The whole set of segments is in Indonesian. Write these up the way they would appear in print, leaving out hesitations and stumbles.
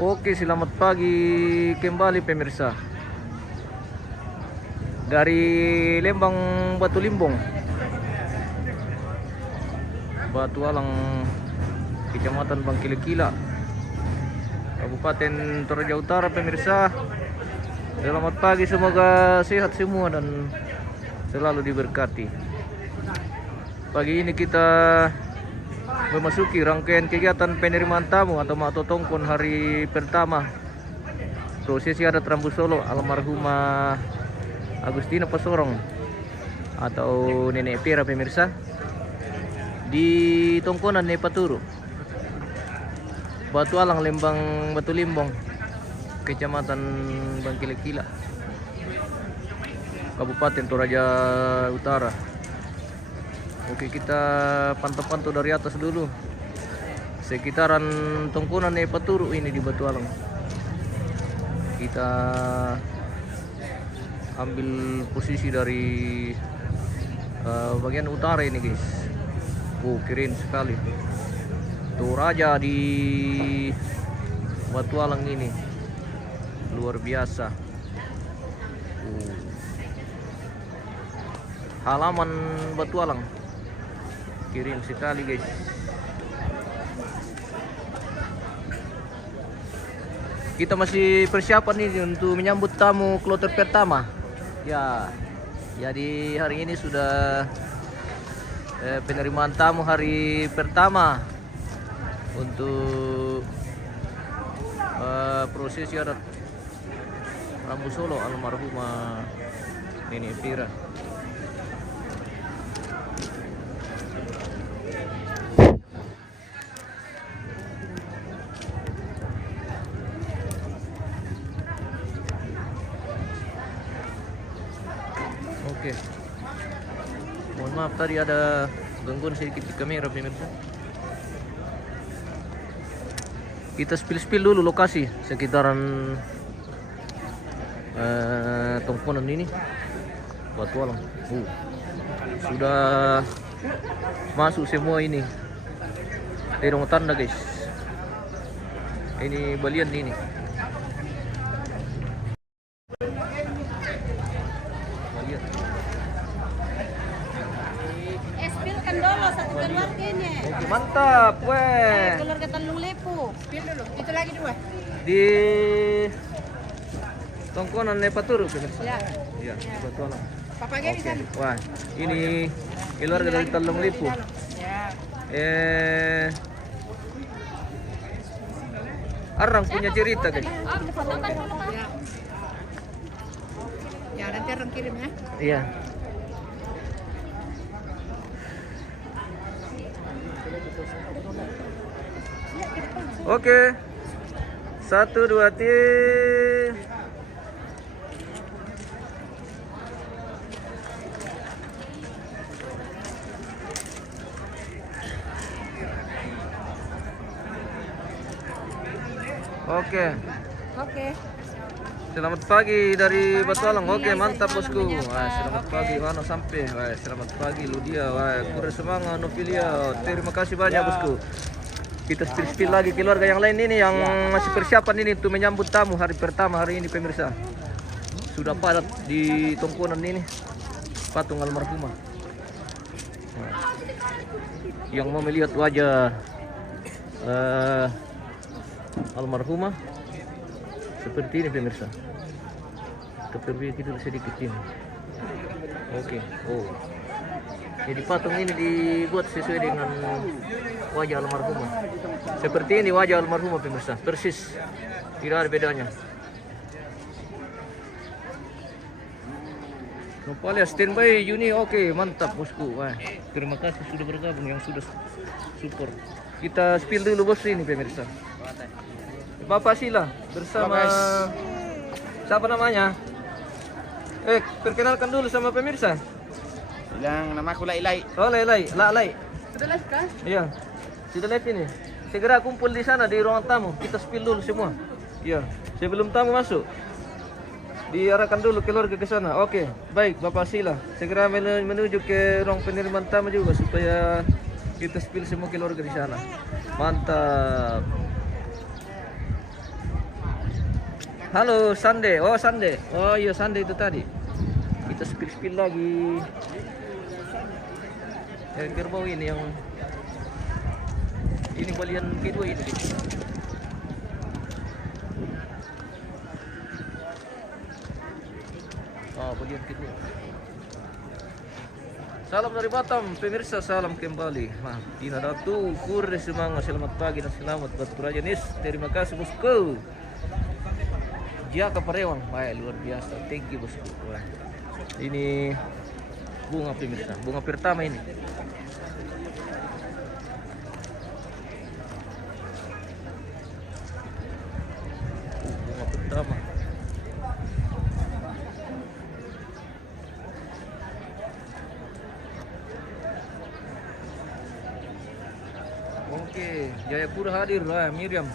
Oke, selamat pagi kembali pemirsa. Dari Lembang Batu Limbong, Batu Alang, Kecamatan Bangkili-Kila, Kabupaten Toraja Utara pemirsa. Selamat pagi, semoga sehat semua dan selalu diberkati. Pagi ini kita memasuki rangkaian kegiatan penerimaan tamu atau Matotongkon hari pertama prosesi adat Rambu Solo almarhumah Agustina Pasorong atau Nenek Pera pemirsa di Tongkonan Nepaturu, Batu Alang, Lembang Batu Limbong, Kecamatan Bangkili-Kila, Kabupaten Toraja Utara. Oke, kita pantau-pantau dari atas dulu sekitaran Tongkonan Nepaturu ini di Batu Alang. Kita ambil posisi dari bagian utara ini guys. Keren sekali Toraja di Batu Alang ini, luar biasa. Halaman Batu Alang keren sekali guys. Kita masih persiapan nih untuk menyambut tamu kloter pertama. Ya, jadi hari ini sudah penerimaan tamu hari pertama untuk prosesi adat Rambu Solo almarhumah Nenek Pira. Oke, mohon maaf tadi ada gangguan sedikit di kamera pemirsa. Kita spill dulu lokasi sekitaran Tongkonan ini, Batu Alang. Sudah masuk semua ini terong tanda guys. Ini balian ini. Dulu satu keluarga ini. Oke, mantap, weh. Keluarga Telung Lepu. Pil dulu. Itu lagi dua. Di Tongkonan Nepaturu pemirsa. Ya. Iya, Batu Alang. Papa di sana. Wah, ini keluarga dari Telung Lepu. Ya. Arang punya cerita guys. Ya. Ya, nanti orang kirim ya. Iya. Oke, 1, 2, 3. Oke. Selamat pagi dari Batu Alang. Oke, mantap bosku. Wah, selamat pagi Wano sampai. Wah, selamat pagi Ludia. Wah, kurang semangat Novilia. Terima kasih banyak bosku. Kita spill lagi keluarga yang lain ini yang masih persiapan ini untuk menyambut tamu hari pertama hari ini pemirsa. Sudah padat di Tongkonan ini patung almarhumah. Yang mau melihat wajah almarhumah seperti ini pemirsa. Kita dulu sedikit ini. Oke. Jadi patung ini dibuat sesuai dengan wajah almarhumah. Seperti ini wajah almarhumah pemirsa, persis, tidak ada bedanya. Nopalia standby Juni, oke, mantap bosku. Wah, terima kasih sudah bergabung yang sudah support. Kita spill dulu bos ini pemirsa. Bapak Sila bersama siapa namanya? Perkenalkan dulu sama pemirsa. Bilang nama aku Lai. Oh, Lai. Sudah live kah? Iya, sudah live ini. Segera kumpul di sana di ruang tamu. Kita spill dulu semua. Iya, sebelum tamu masuk. Diarahkan dulu keluarga ke sana. Oke, baik Bapak Sila. Segera menuju ke ruang penerimaan tamu juga supaya kita spill semua keluarga di sana. Mantap. Halo Sande. Oh Sande. Oh iya Sande itu tadi. Kita spill lagi. Yang kerbau ini yang ini balian kedua ini. Oh balian kedua. Salam dari Batam, pemirsa salam kembali. Nah, Tinadatu, Kure semangat, selamat pagi dan selamat berturaja Nis. Terima kasih bosku. Jaka Parewan, wah luar biasa. Thank you bosku. Wah. Ini bunga pemirsa, bunga pertama ini. Bunga pertama. Oke, Jayapura hadir lah, Miriam.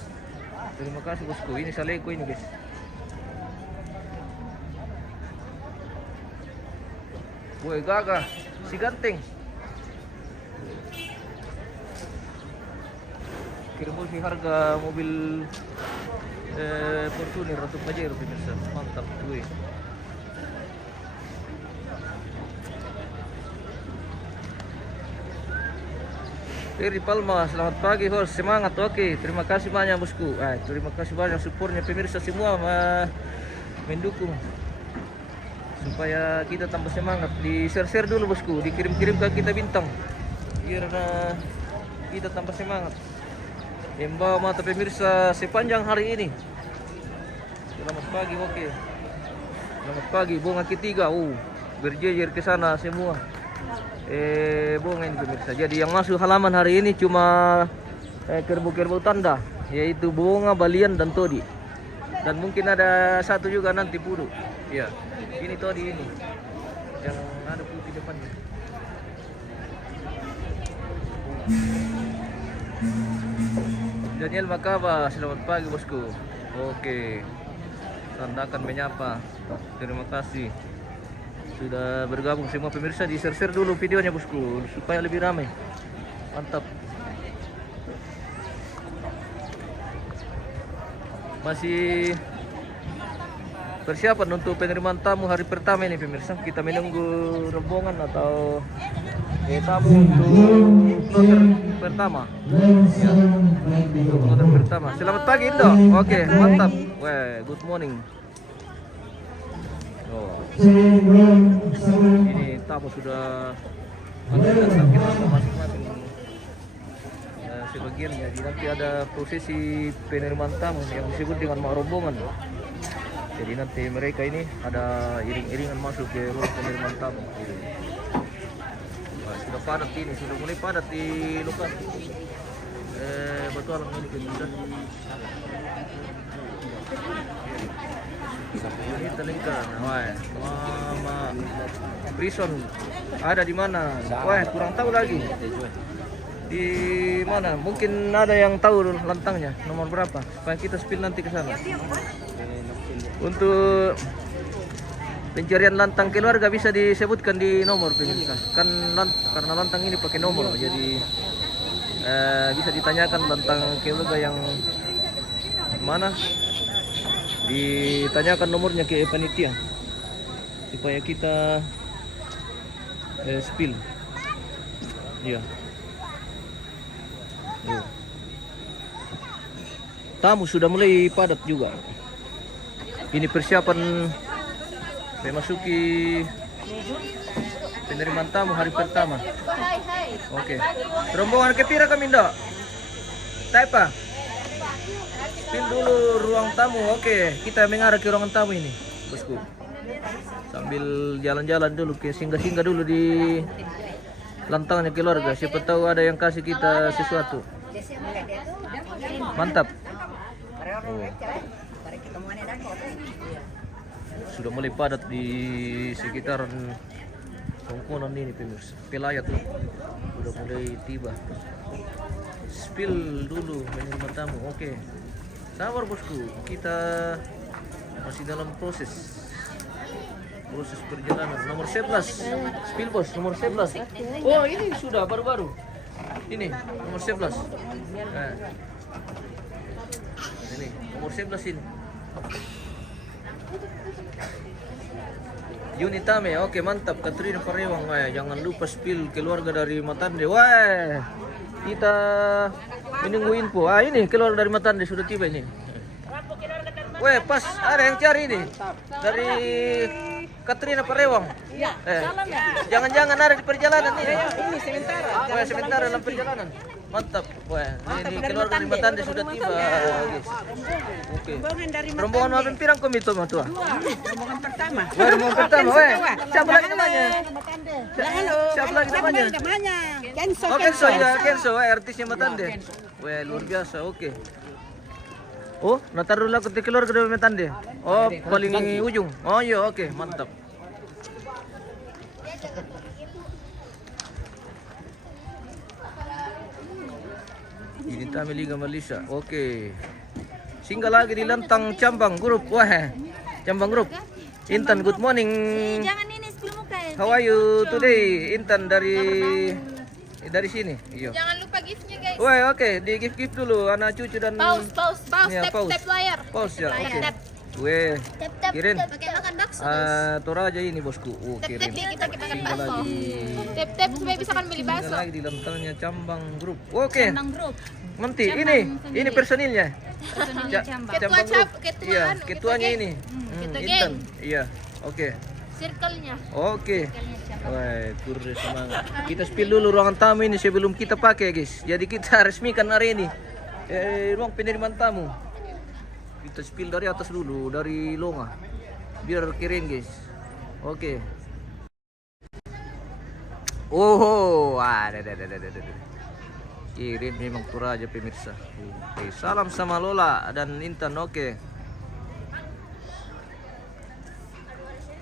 Terima kasih bosku. Ini Saleko ini guys. Woi gagah, si ganteng. Kirim si harga mobil Fortuner untuk Pajero pemirsa. Mantap gue. Ferry Palma, selamat pagi host, semangat, oke, terima kasih banyak bosku, terima kasih banyak supportnya pemirsa semua mendukung supaya kita tambah semangat, di share dulu bosku, dikirim-kirim ke kita bintang biar kita tambah semangat membawa mata pemirsa sepanjang hari ini. Selamat pagi, oke, selamat pagi, bunga ketiga, berjejer ke sana semua. Bunga ini pemirsa. Jadi yang masuk halaman hari ini cuma kerbau-kerbau tanda, yaitu bunga, balian dan todi. Dan mungkin ada satu juga nanti pudu. Ya, ini todi ini yang ada putih depannya. Daniel Makaba, selamat pagi bosku. Oke, tandakan menyapa. Terima kasih sudah bergabung semua pemirsa, di share dulu videonya bosku supaya lebih ramai. Mantap. Masih persiapan untuk penerimaan tamu hari pertama ini pemirsa. Kita menunggu rombongan atau tamu untuk kloter pertama. Ya, untuk kloter pertama. Selamat pagi Indo. Oke, mantap. Wah, good morning. Ini tamu sudah datang, kita masing-masing sebagian, jadi nanti ada prosesi penerimaan tamu yang disebut dengan rombongan. Jadi nanti mereka ini ada iring-iringan masuk ke ruang penerimaan tamu. Sudah padat ini, sudah mulai padat di lokasi Batu Alam ini pemirsa. Ini Telingkan, Mama Prison ada di mana? Wah, kurang tahu lagi. Di mana? Mungkin ada yang tahu lantangnya nomor berapa? Supaya kita spill nanti ke sana. Untuk pencarian lantang keluarga bisa disebutkan di nomor pemirsa. Karena lantang ini pakai nomor, jadi bisa ditanyakan lantang keluarga yang mana. Ditanyakan nomornya ke panitia supaya kita spill. Iya. Tamu sudah mulai padat juga. Ini persiapan memasuki penerimaan tamu hari pertama. Oke. Rombongan kepira kami ndak? Taipa. Spill dulu ruang tamu. Oke, kita mengarah ke ruangan tamu ini, bosku. Sambil jalan-jalan dulu, ke singgah-singgah dulu di lantangnya keluarga. Siapa tahu ada yang kasih kita sesuatu. Mantap. Sudah mulai padat di sekitaran Hongkonan ini pemirsa. Pelayat sudah mulai tiba. Spill dulu menerima tamu. Oke. Sabar bosku, kita masih dalam proses perjalanan. Nomor 11, spill bos, nomor 11. Oh ini sudah baru-baru. Ini nomor 11. Nah. Ini nomor 11 ini. Unitame, oke mantap. Katrina Parewang, jangan lupa spill keluarga dari Matande. Wah, kita menunggu info. Ini keluarga dari Matande sudah tiba ini. Wah, pas ada yang cari ini dari Katrina Parewang. Jangan-jangan ada di perjalanan ini. Ini sementara. Wah, sementara dalam perjalanan. Mantap. Wah, ini keluarga dari Matande sudah tiba, guys. Oke. Rombongan apa pirang komito mah tuh? Rombongan pertama. Wah, rombongan pertama. Wah, siapa lagi namanya? Siapa lagi namanya? Kenso. Oh, Kenso ya, Kenso, artisnya Matande. Wah, luar biasa. Oke. Oh, nataruh lah ke keluarga dari Matande. Oh, paling ujung. Oh iya, oke, mantap. Ini Tami Liga Malaysia. Oke. Singgah lagi di Lantang Cambang Group. Wah, Cambang Group. Intan, good morning. Jangan ini sebelum muka ya. How are you today? Intan dari sini. Iya. Jangan lupa giftnya guys. Wah, oke, di gift dulu anak cucu dan Pause, Ya, tap layar. Pause ya, oke. Tap. Weh, Tap. Kirin. Pakai makan bakso. Toraja ini bosku. Oh, Tap Kirin. dia kita makan Singgah bakso. lagi. Tap supaya bisa kan beli Singgah bakso. lagi di Lantangnya Cambang Group. Oke. Cambang Group. Nanti Cambang ini sendiri. personilnya. Personilnya Cambang. Cambang Group. Ketua Iya, anu, ketuanya ketua ini. Ketua Intan. geng. Iya. Oke. Circle-nya. Oke. Circle-nya Cambang. Wah, kurde semangat. Kita spill dulu ruangan tamu ini sebelum kita pakai, guys. Jadi kita resmikan hari ini. Ruang penerimaan tamu. Kita spill dari atas dulu, dari longa. Biar keren, guys. Oke. Oh, ada. Kirim memang Toraja pemirsa. Oke, salam sama Lola dan Intan. Oke.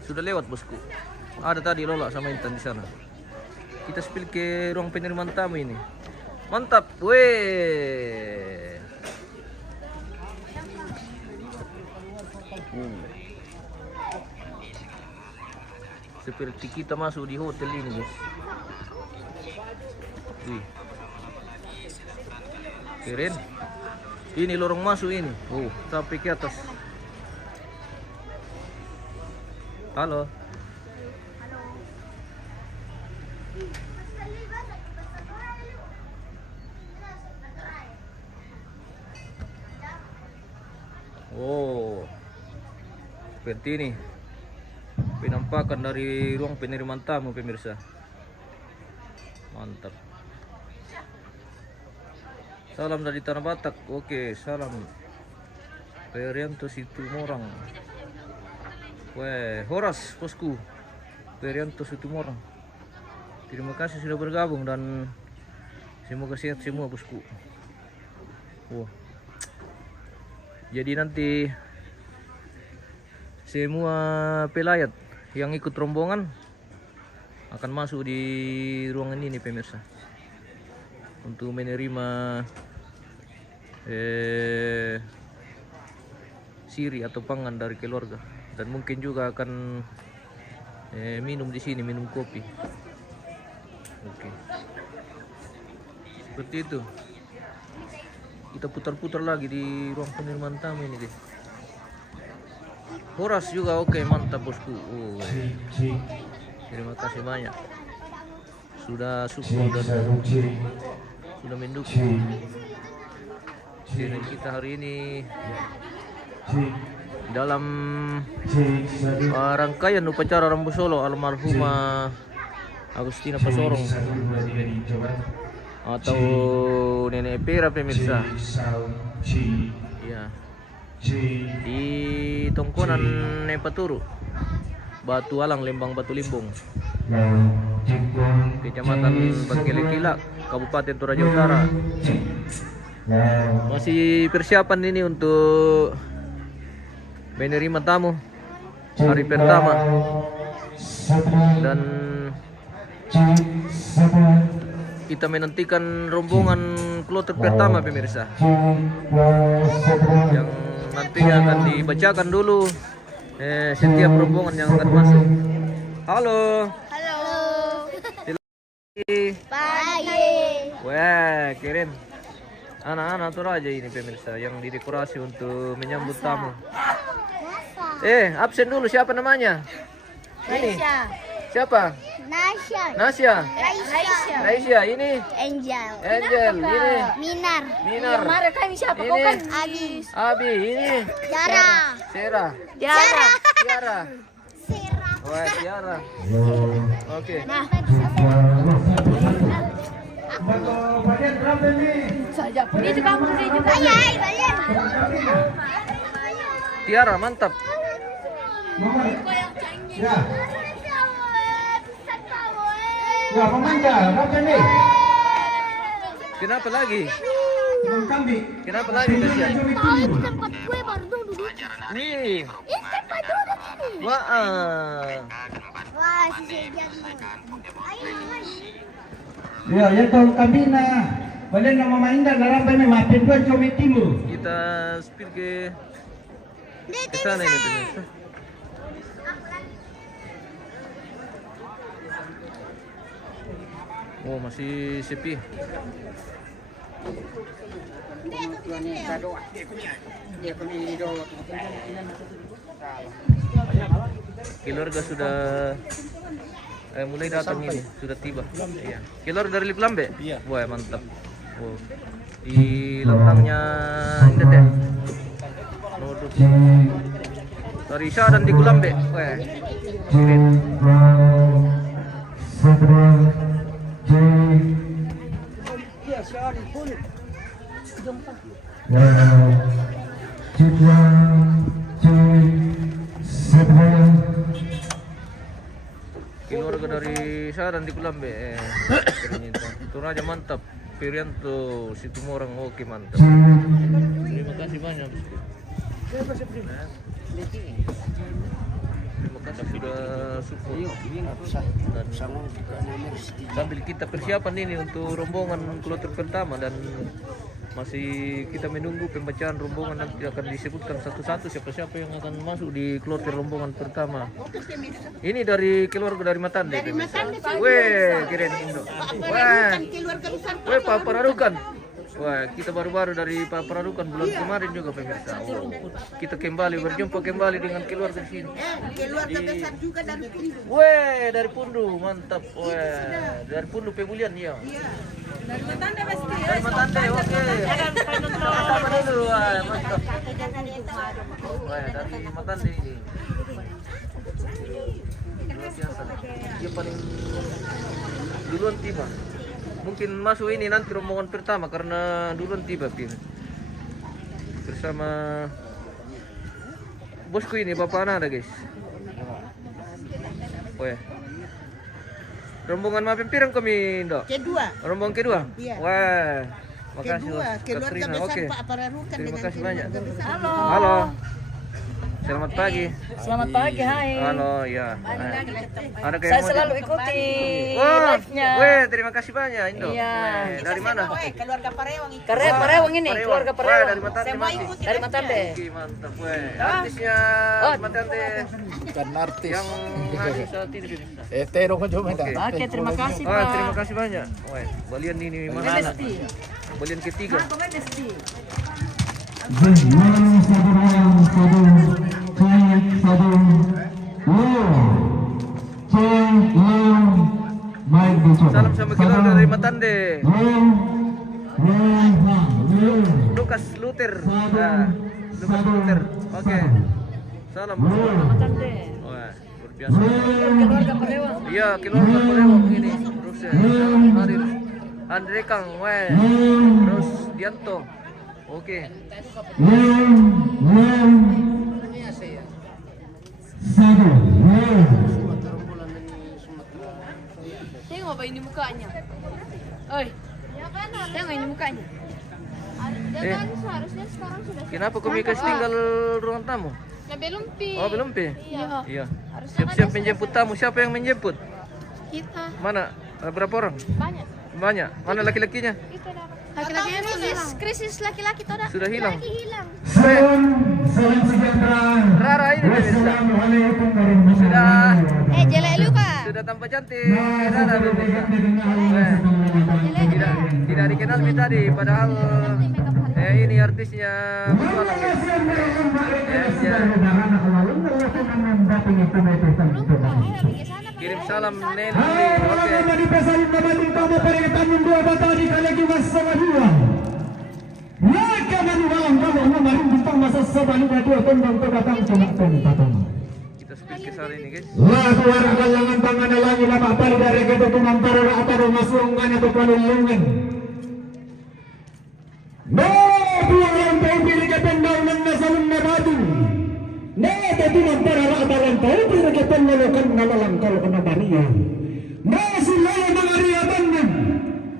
Sudah lewat bosku. Ada tadi Lola sama Intan di sana. Kita spill ke ruang penerimaan tamu ini. Mantap, weh. Seperti kita masuk di hotel ini, guys. Wih. Keren. Ini lorong masuk ini. Oh, sampai ke atas. Halo. Oh, seperti ini penampakan dari ruang penerimaan tamu pemirsa. Mantap. Salam dari Tanah Batak. Oke, salam Perianto Situmorang. Weh, Horas bosku. Perianto Situmorang. Terima kasih sudah bergabung dan semoga sehat semua bosku. Wah. Jadi nanti semua pelayat yang ikut rombongan akan masuk di ruangan ini pemirsa untuk menerima siri atau pangan dari keluarga, dan mungkin juga akan minum di sini, minum kopi. Oke, seperti itu. Kita putar-putar lagi di ruang penerimaan tamu ini, guys. Horas juga, oke, mantap bosku. Oh, terima kasih banyak sudah support dan sudah mendukung channel kita hari ini dalam rangkaian upacara Rambu Solo almarhumah Agustina Pasorong atau Nenek Pera pemirsa. Ya, di Tongkonan Nepaturu, Batu Alang, Lembang Batu Limbung, Kecamatan Bangkele-Kilak, Kabupaten Toraja Utara. Masih persiapan ini untuk menerima tamu hari pertama, dan kita menantikan rombongan kloter pertama pemirsa yang nantinya akan dibacakan dulu setiap rombongan yang akan masuk. Halo. Halo. Pagi. Wah, keren. Anak-anak Toraja ini pemirsa yang didekorasi untuk menyambut tamu. Absen dulu, siapa namanya? Ini. Siapa? Nasya. Raisya, ini Angel. Angel, ini Minar. Minar. Mare kami siapa? Ini. Kau kan? Abi, ini Tiara. Sera. Tiara. Tiara. Sera. Wah, Tiara. Oke. Ini juga kamu ini juga. Ayah, balik. Tiara, mantap. Ya, pemanja, berapa nih? Kenapa lagi? Belum kambing. Kenapa lagi kasihan? Oh, itu tempat gue baru duduk. Wih. Ini tempat duduk ini. Wah. Wah, si jadi. Ya, ya tahu kambing na. Balik nama mainda dalam ini mati dua cumi timur. Kita speed ke sana ini pemirsa. Oh, masih sepi. Keluarga sudah mulai datang ini, sudah tiba. Iya. Keluarga dari Liplambe? Iya. Wah, mantap. Oh. Di lantangnya ini deh. Nodus. Dari Syah dan di Gulambe. Wah. Keren. Keluarga dari Syah dan di Gulambe. Itu aja mantap. Pirianto, situ orang oke mantap. Terima kasih banyak. Terima kasih sudah support. Dan sambil kita persiapan ini untuk rombongan kloter pertama dan masih kita menunggu pembacaan rombongan, nanti akan disebutkan satu-satu siapa-siapa yang akan masuk di kloter rombongan pertama. Ini dari keluarga dari Matande. Dari Matande, Pak. Weh, keren Indo. Wah. Keluarga besar. Weh, Pak Pararukan. Wah, kita baru-baru dari Pak Pararukan bulan kemarin juga pemirsa. Oh, kita kembali berjumpa kembali dengan keluarga di sini. Keluarga besar juga dari Pundu. Weh, dari Pundu, mantap. Weh, dari Pundu Pebulian ya. Dari Matande pasti. Dari Matande, oke. Sama dulu, wah, mantap. Wah, dari Matande ini. Luar biasa. Dia paling duluan tiba. Mungkin masuk ini nanti rombongan pertama karena duluan tiba bersama bosku ini Bapak Ananda guys. Oh ya. Rombongan maafin pirang kami Indo. Kedua. Rombongan kedua. Iya. Wah. Makasih Kedua, keluarga Katrina. besar Oke. Pak Pararukan. Terima dengan kasih banyak. keluarga besar. Halo. Selamat pagi. Selamat pagi, hai. Halo, ya. Ada kayak Saya mau- selalu ikuti Wah, live-nya. weh, terima kasih banyak Indo. Iya. Weh, dari mana? Keluarga Parewang ikut. Parewang ini, Parewang. keluarga Wah, Parewang. dari Matande Semua masih. ikut. Dari Matande. Oke, mantap, weh. Artisnya Oh. Matande Bukan artis. yang hari saat ini. Etero ko cuma Oke. Oke, terima kasih, Wah, Pak. terima kasih banyak. Weh, balian ini mana? Balian ketiga. Salam sama keluarga dari Matande. Lukas Luther. Nah, Lukas Luther. Oke. Salam. Matande. Wah, luar biasa. Keluarga Parewang. Iya, keluarga Parewang ini. Terus ya, hadir Andre Kang, weh. Terus Dianto. Oke. Tengok apa ini mukanya. Oi. Tengok ini mukanya. Jangan seharusnya sekarang sudah. Kenapa kami kasih tinggal ruang tamu? Nah, belum pi. Oh, belum pi? Iya. Iya. Harusnya Siap-siap ada menjemput tamu. Siapa yang menjemput? Kita Mana? Berapa orang? banyak. Banyak. Mana laki-lakinya? Kita dapat. Laki-lakinya tuh hilang. Krisis laki-laki tuh dah. Sudah hilang. Hilang. Salam sejahtera. Rara ini pemirsa. Wassalamualaikum warahmatullahi Sudah Jelek lu kak. sudah tampak cantik. Rara pemirsa. Tidak dikenal tadi padahal ini artisnya petualang guys. Kirim salam Nelly. Oke. Kita speed ke sana ini guys. Lagu warga kalangan tangan lagi lama pali dari ketutupan para atau masungkan atau palulungan. Buang yang pilih ke pendangan nasalun nabadu. Ketutupan para atalan tahu pilih ke pendalukan nalalang kalau kena bariya. Masih lalu mengariatannya.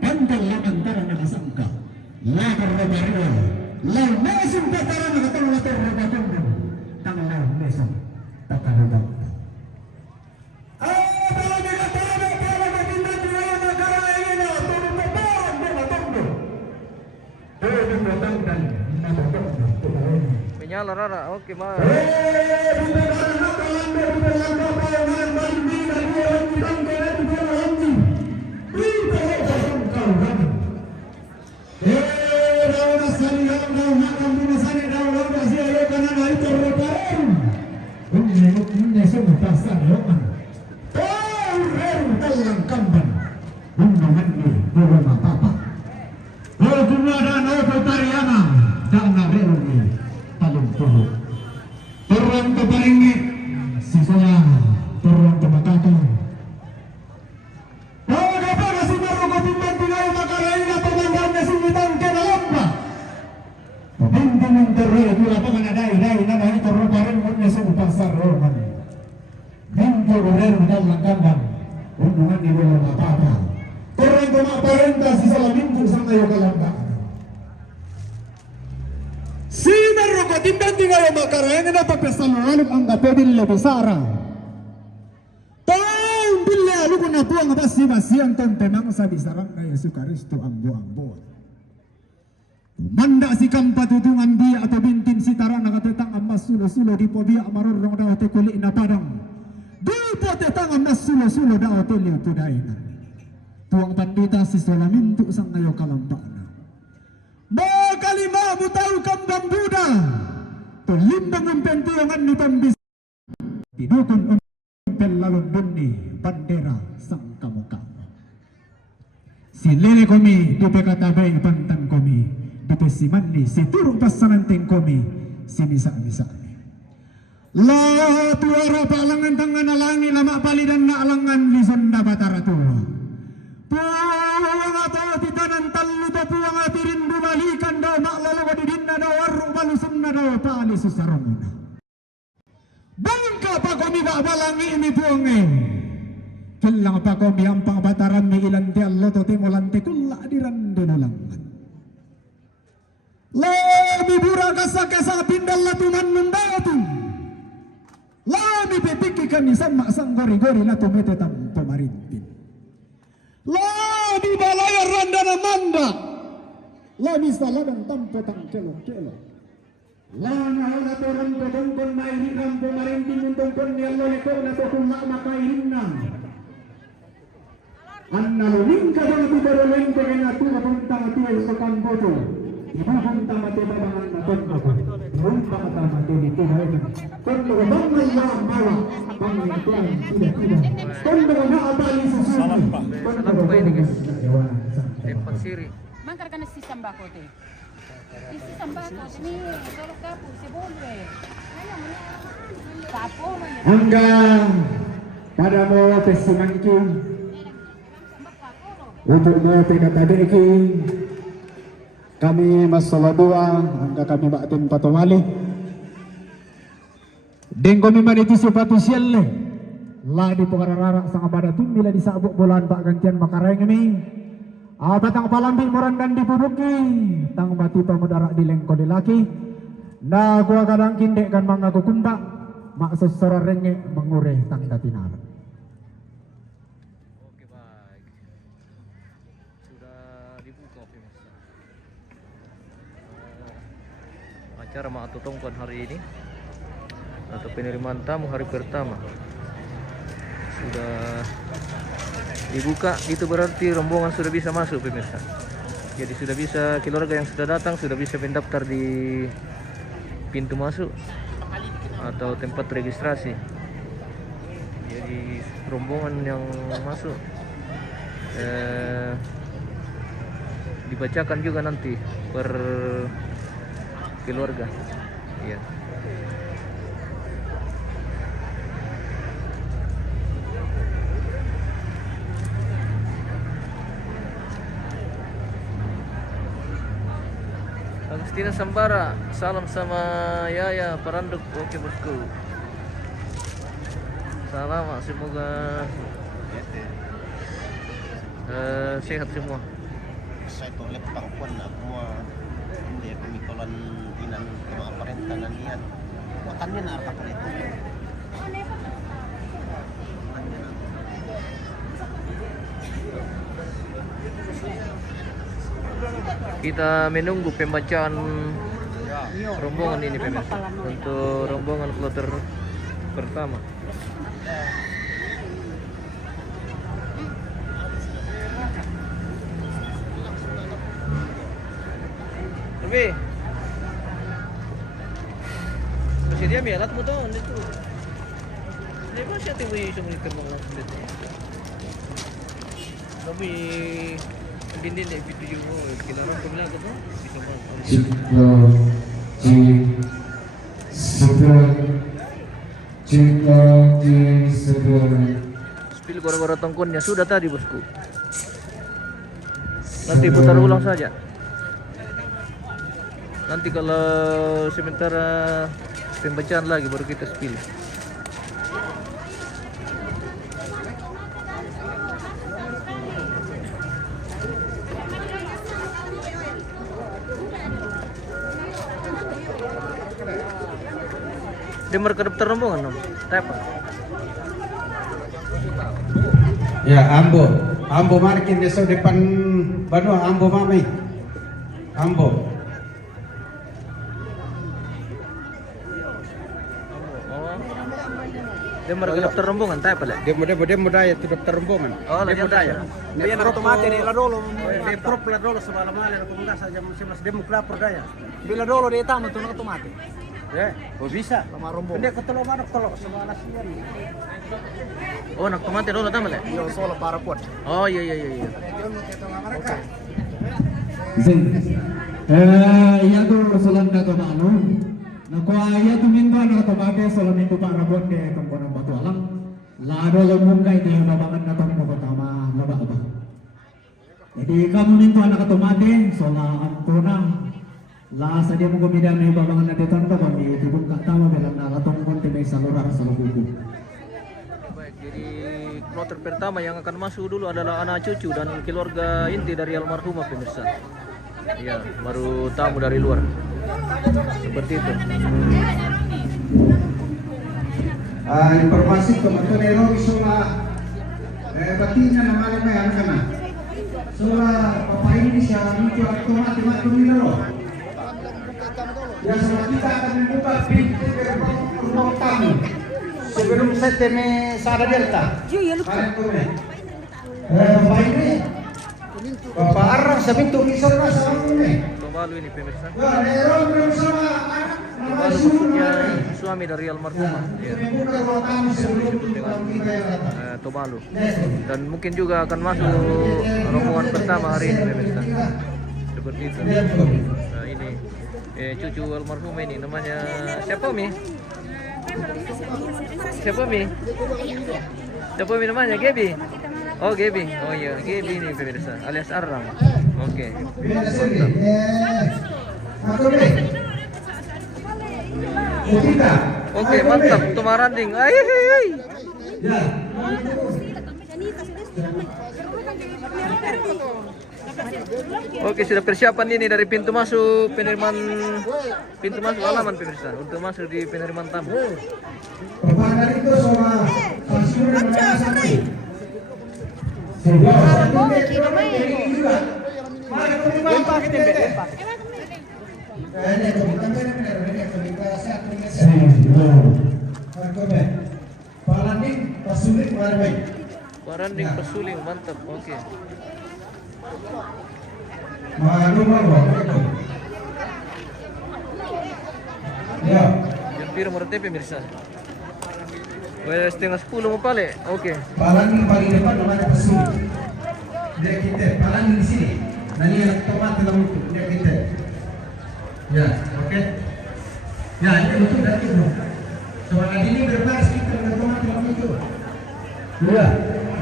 Pantang antara nakasangka. Lakar bariya. Lalu masih patara nakatang latar rabatannya. Tangan mesang. Takahudang. Menyala Rara. Oke, Mas. Turun ke Paringgi, sisanya turun ke Matato. Kenapa kasih baru ketimbang tinggal makarain atau mandarnya sungitan ke dalamnya? Pemimpin terus di lapangan ada namanya turun paring punya suku pasar roman. Minggu urer dalam kandang, hubungan di bawah apa-apa. Turun ke makarenta sisa minggu sama yang kalambak. Sina roko timbang tinggal makarain na pagpesta lalu ang kapedin lebih sara. Tahun bila lalu ko na po ang basi-basi ang temang sa bisarang na Yesu Kristo ang buang-buang. Manda si kampatutungan biya atau bintin si tara nakatetang ang masulo-sulo di po biya marurong daw te kuli na padang. Di po tetang ang masulo-sulo daw te liw tudayan. Tuang pandita si Solaminto sang ngayo kalambaan. Kalima butaw kambang Buddha tulimbang ang pentuangan ni pambis tinukon ang pelalundun ni bandera sang kamukama silili komi dupe katabay pantan komi dupe siman ni siturong pasananteng komi sinisa-misa la tuara palangan tangan alangi lama palidan na alangan lison na bataratua puang atau titanan talu to puang atirin bumalikan daw maklalo ko didinna daw warung balusun na daw paali susarong na bangka pa komi babalangi ini puangin kilang pa komi ang pangbataran mi ilanti allo to timolante kulla adiran dinulangan lami buraga sa pindal latuman nundatu lami pipikikan ni sama sang gori-gori na tumetetang pamarintin Lami balaya randana manda, lami saladang tampo tang kelok-kelok. Lana hona torang todongkon mairiram pemarintin untongkon ni Allah liko na tokunga makairinam. Anna luling ka bang tubaroleng ko na tumabuntang tuwal sa kamboto. Ibubuntang matibabangan na tonto. Buntang mati dito na ito. Kondo ka bang may mawa, bang ituan tidak. Kondo ka naabali sa susunod. Salam po ini guys. Tempat siri. Mangkar ka na si Sambako te. Si Sambako ni kalau kapu si Bombe. Kapo man. Hanggang pada mo pesimangkin untuk mo pinatadiki kami masaladua hanggang kami batin patumali deng kami manitu sepatu sial lah di pengarara sang abada tumila di sabuk bulan pak gantian makarai kami batang palambi moran dan dipubuki tang bati pamudara di lengko di laki na gua kadang kindek kan mangaku kumbak mak sesora renge mengure tang datinar. Oke baik. Sudah dibuka pemirsa. Acara Mak Tutongkon hari ini atau penerimaan tamu hari pertama sudah dibuka, itu berarti rombongan sudah bisa masuk pemirsa. Jadi sudah bisa, keluarga yang sudah datang sudah bisa mendaftar di pintu masuk atau tempat registrasi. Jadi rombongan yang masuk dibacakan juga nanti per keluarga. Iya. Agustina Sambara, salam sama Yaya Paranduk. Oke bosku. Salam, semoga sehat semua. Saya tolak pangkuan semua hindi pemikolan inan mga parentanan niyan. Makannya na arka pa ito. Kita menunggu pembacaan rombongan ini pemirsa untuk rombongan kloter pertama. Tapi masih dia alat mo doon dito. Hindi ba siya tibo yung sumunod mo lang dito? Tapi hindi video mo kailangan ko lang ito. Bisa mo. Spill gara-gara tongkonnya sudah tadi bosku. Nanti putar ulang saja. Nanti kalau sementara pembacaan lagi baru kita spill. Dia mereka daftar rombongan dong. Apa? Ya, Ambo markin besok depan Banua, Ambo mami. Ambo. Dia mereka daftar rombongan, tayo pala. Demo daya itu daftar rombongan. Oh, lagi daya. Biar otomatis di ladolo, di prop ladolo semalaman aku enggak saja masih demo kelapor daya. Bila dolo di tamu tuh otomatis. Ya, bisa. Lama rombongan. Dia ketelo mana ketelo semala sian. Oh, nak tomate dulu tamal ya? Yo solo para pot. Oh, iya. Oke. Iya tuh solan na to ano. Nakuha iya tuh minto na to babe solan minto para pot ke kampuan Batu Alang. Lado lumungkay tayo babangan na to mo tama laba ba. Jadi kamu minto anak tomate sola ampunang. La sa dia mo gumida na babangan na dito to kung itubog ka tama bilang nakatong konti may salura sa lubugo. Baik, jadi kloter pertama yang akan masuk dulu adalah anak cucu dan keluarga inti dari almarhumah pemirsa. Iya, baru tamu dari luar. Seperti itu. Informasi teman-teman Nero semua batinnya namanya mayan kana. Soalnya bapak ini siya lucu otomatis maklum loh. Ya sama kita akan membuka pintu gerbang ruang tamu sebelum seteme Sada Delta. Bapak ini Bapak Arang sa pintu kisah sa ini. Tobalu ini pemirsa. Wah, Nero bersama Tobalu maksudnya suami dari almarhumah. Iya. membuka ruang tamu sebelum kita datang. Tobalu. Dan mungkin juga akan masuk rombongan pertama hari ini pemirsa. Seperti itu. Nah, ini cucu almarhum ini namanya siapa Mi? Siapa Mi namanya? Gebi. Oh Gebi. Oh iya, Gebi ini pemirsa alias Arang. Oke. Oke, mantap tumaranding. Ay. Oke, sudah persiapan ini dari pintu masuk halaman pemirsa untuk masuk di penerimaan tamu. Paranding Pasuling, mantap. Oke. Ya, Jam piro mo rete pemirsa. Well, setengah 10 mau balik. Oke. palangin paling depan mana ke sini. Dia kita palangin di sini. Nanti yang tomat dalam itu dia kita. Ya, oke. Ya, ini betul dan itu. Soalnya ini berbaris kita dengan tomat dalam itu. Ya,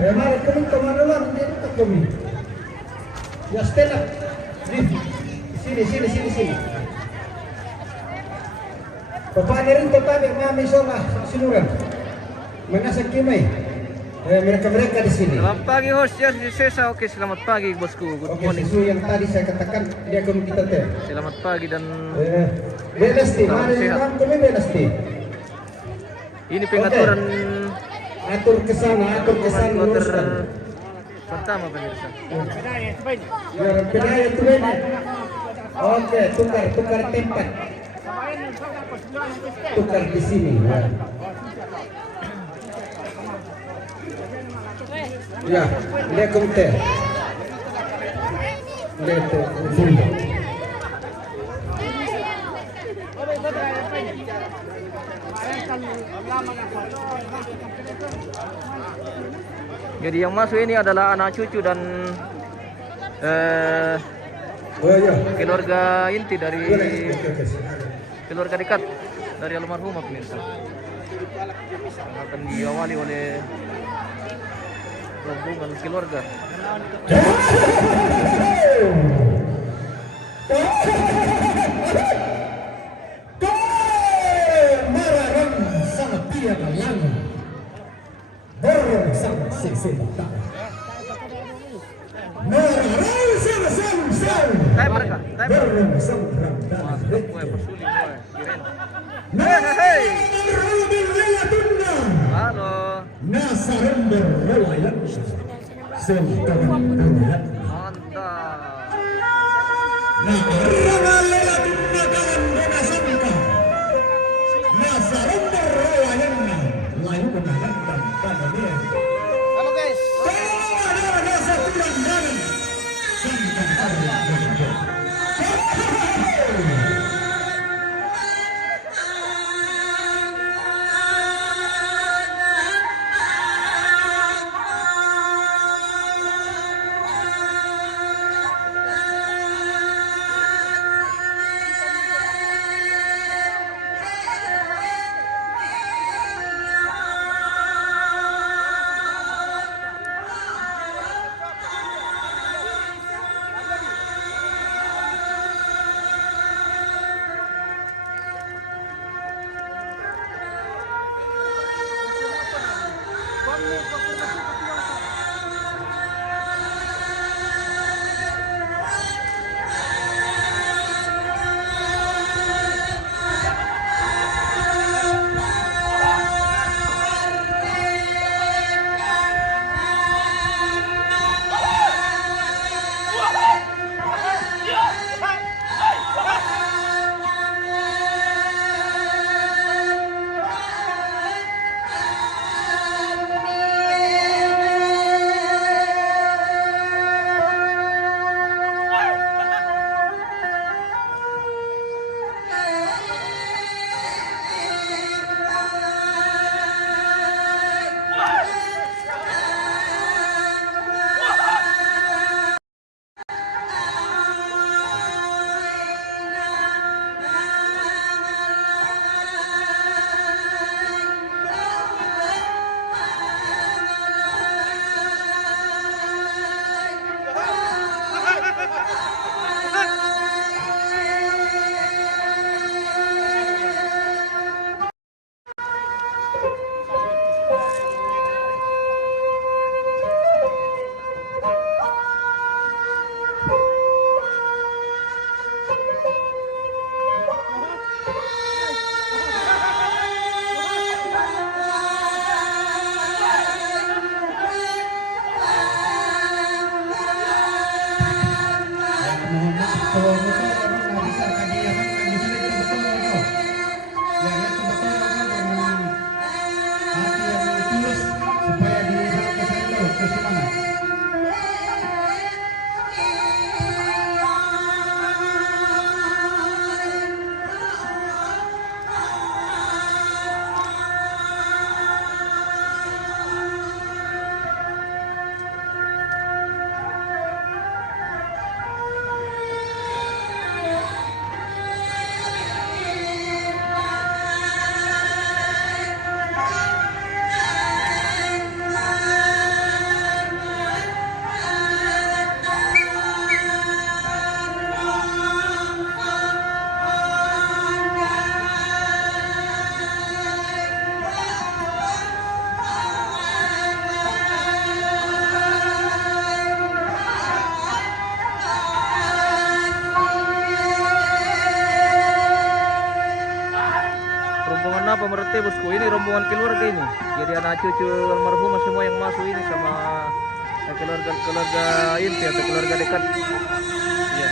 memang kami tomat dalam dia tak kami. Ya, stand up. Sini. Bapak rin tetapi mami sola sinuran. Mana sakimay? Mereka di sini. Selamat pagi host ya di Sesa. Oke, selamat pagi bosku. Good Oke, morning. sesuai yang tadi saya katakan dia akan kita teh. Selamat pagi dan Benasti, Salam mana sehat. yang kami benasti? ini pengaturan Atur ke sana, kloter luruskan. pertama pemirsa. Biar penaya itu benar. Oke, tukar tempat. Tukar di sini. Ya, dia komite. Dia itu bunda. Jadi yang masuk ini adalah anak cucu dan Oh ya. keluarga inti dari Oke. keluarga dekat dari almarhumah pemirsa. Yang akan diawali oleh rombongan keluarga. Mararang sangat tiada yang borong sangat sesebata. Mararang sangat sang. Tay mereka, tay mereka. Borong sangat Mantap, gue bersuling gue. Kirain. Hei. Halo. Nasarender rawayan sentaman rawayan. Mantap. Nah, rawayan tundakan donasanta. Nasarender rawayan layu menanam pada dia. Halo guys. Ada nasa tundangan. Santa rawayan. mana apa berarti bosku, ini rombongan keluarga ini. Jadi anak cucu almarhumah semua yang masuk ini sama keluarga inti atau keluarga dekat. Ya.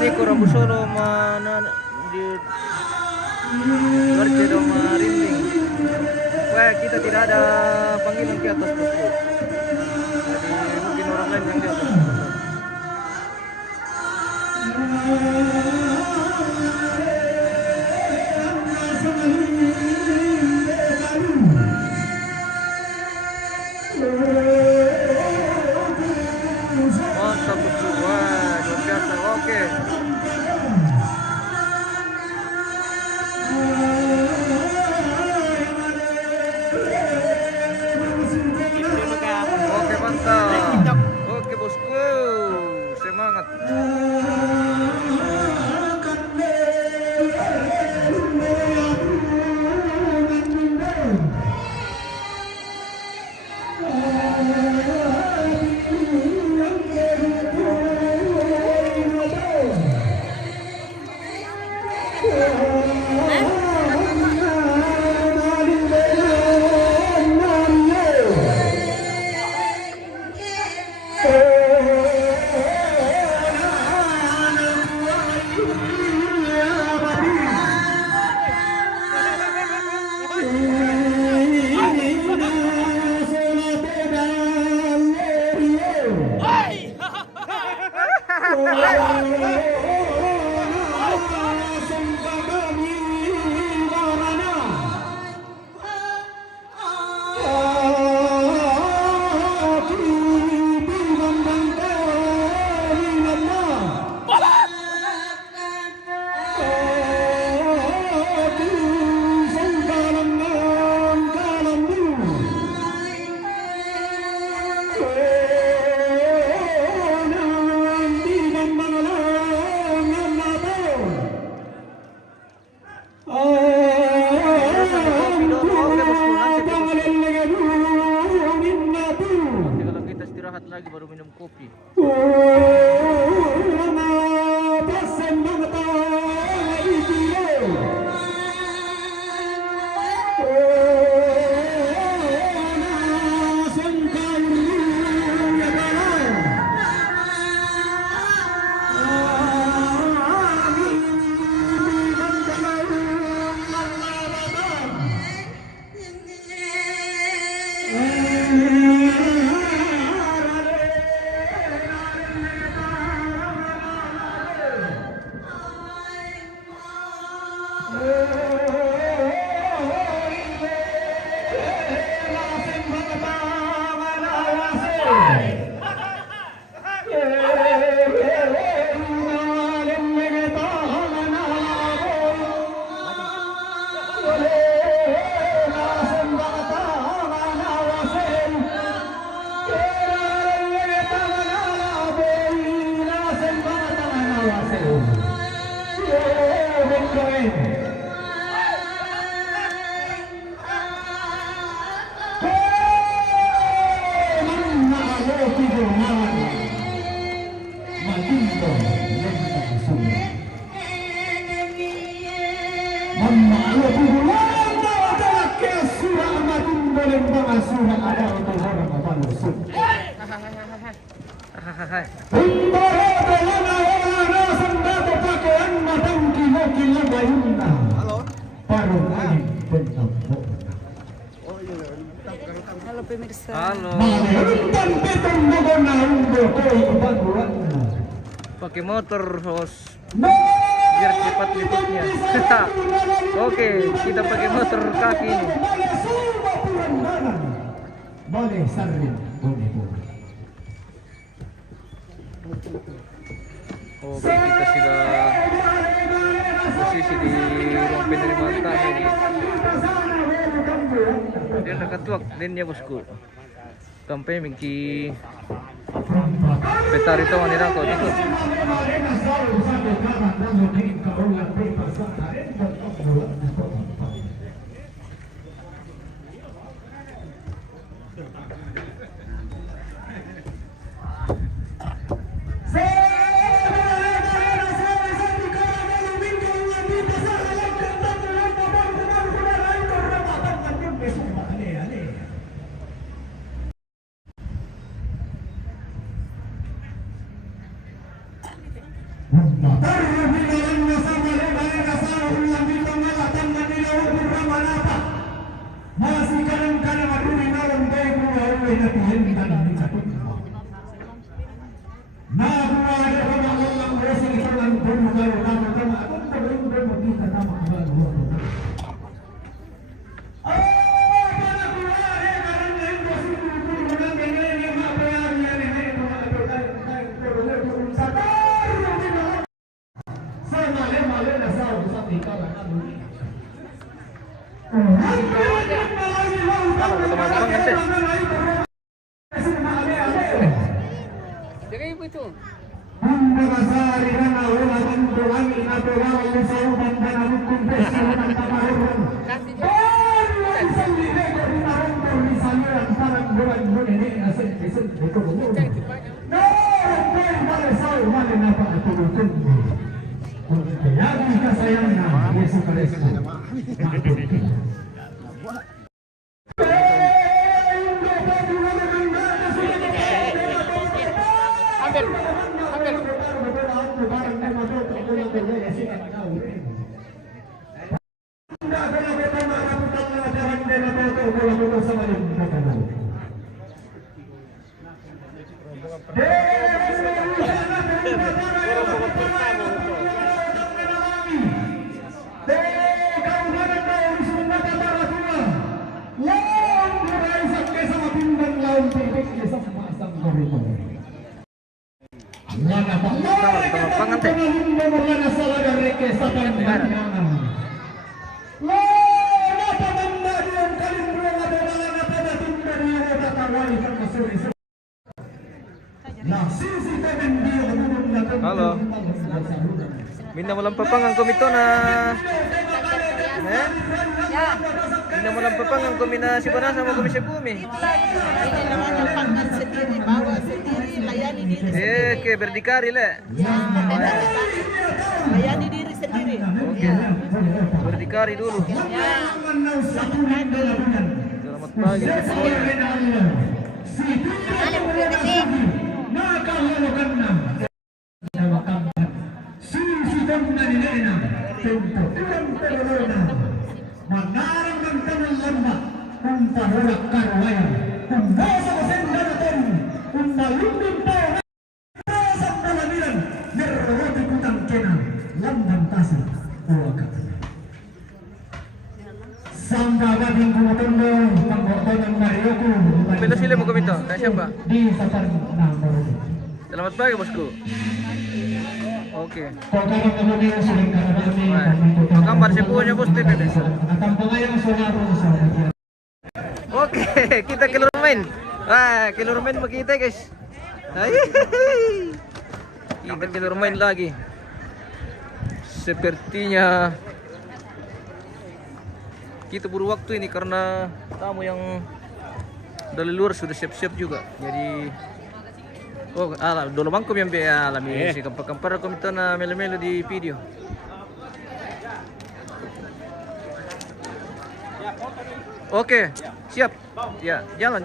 Niko Rambusolo mana di Garce dong Rinding. Wah, kita tidak ada panggilan ke atas bosku. Jadi mungkin orang lain yang di atas. Mantap bosku. Wah, luar biasa. Oke. Oke, mantap. Oke bosku, semangat. Hahaha. Halo pemirsa. Halo. Pakai motor host biar cepat liputnya. Oke, kita pakai motor kaki ini. Boleh sarin, boleh. Oke, kita sudah posisi di ruang penerimaan tamu ini. Dia nak katuak dennya bosku. Sampai mingki petari tahu ni rako itu. Jaga ibu itu. Kasih dia. Halo. Minda mo lang papangang komito na. Ya. Minda mo lang papangang komina si Banasa mo komisya bumi. Ini namanya pangan sendiri, bawa sendiri, layani diri. Ke berdikari le. Layani diri sendiri. Oke. Berdikari dulu. Ya. Selamat pagi semuanya. Pila sila mo komento? Kaya siapa? Selamat pagi bosku. Oke. Gambar si punya bos TV. Oke, kita keluar main. Wah, keluar main makita guys. Kita keluar main lagi. Sepertinya kita buru waktu ini karena tamu yang dari luar sudah siap-siap juga. Jadi dulu bangkom yang alami si kampar-kampar komito na melo-melo di video. Oke, siap. Ya, jalan.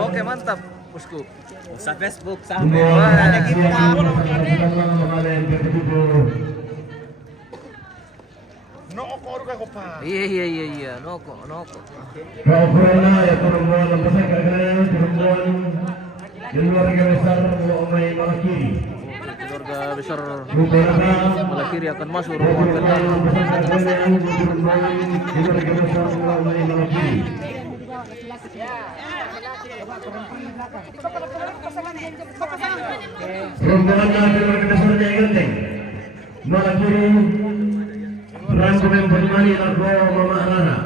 Oke, mantap, bosku. Sa Facebook, sa Wah. Iya, noko. Keluarga besar Muhammad Malakiri. Keluarga besar Malakiri akan masuk rombongan ke dalam. Rombongan keluarga besar Genteng Malakiri rangkuman Banyuwangi lagu Mama Rara.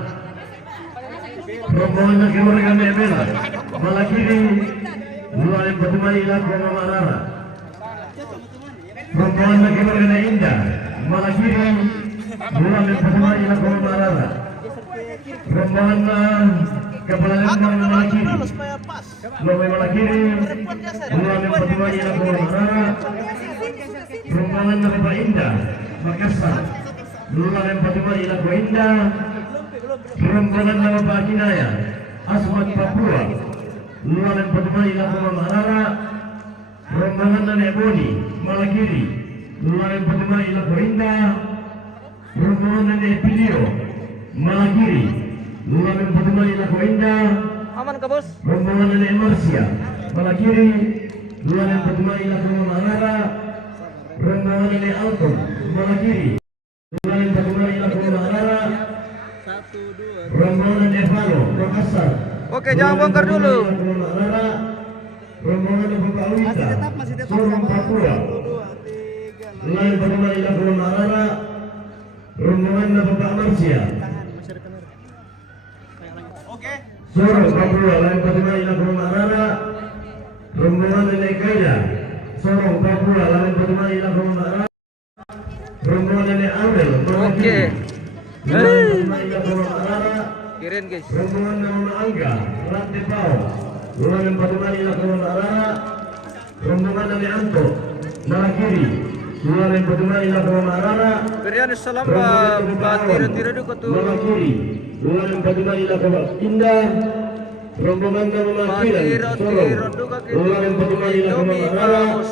Rombongan keluarga Mebela Malakiri Lualim Banyuwangi lagu Mama Rara. Rombongan keluarga Indah Malakiri Lualim Banyuwangi lagu Mama Rara. Rombongan Kepala Lembang Malakiri Lomai Malakiri Lualim Banyuwangi lagu Mama Rara. Rombongan Bapak Indah Makassar Lualim Banyuwangi lagu Indah. Rombongan Bapak Kinaya Asmat Papua Lualim Banyuwangi lagu Mama Rara. Rombongan Nenek Boni Malakiri Lualim Banyuwangi lagu Indah. Rombongan Nenek Pilio Malakiri Lualim Banyuwangi lagu Indah. Aman ke bos? Rombongan Nenek Marsia Malakiri Lualim Banyuwangi lagu Mama Rara. Rombongan Nenek Alton Malakiri Lualim Banyuwangi lagu Mama Rara. Rombongan Nenek Valo Makassar. Oke, jangan bongkar dulu. Rombongan Bapak Wita Sorong Papua Lualim Banyuwangi lagu Mama Rara. Rombongan Bapak Marsia Sorong Papua Lualim Banyuwangi lagu Mama Rara. Rombongan Nenek Gaya Sorong Papua Lualim Banyuwangi lagu Mama Rara. Rombongan Nenek Aurel Oke. Lualim Banyuwangi lagu Mama Rara. Kirain guys. Rombongan Mama Angga Rati Pau Lualim Banyuwangi lagu Mama Rara. Rombongan Nenek Anto Malakiri Lualim Banyuwangi lagu Mama Rara. Berian salam ba tira-tira duko tu. Malakiri Lualim Banyuwangi lagu Indah. Rombongan Mama Kiran Sorong Lualim Banyuwangi lagu Mama Rara.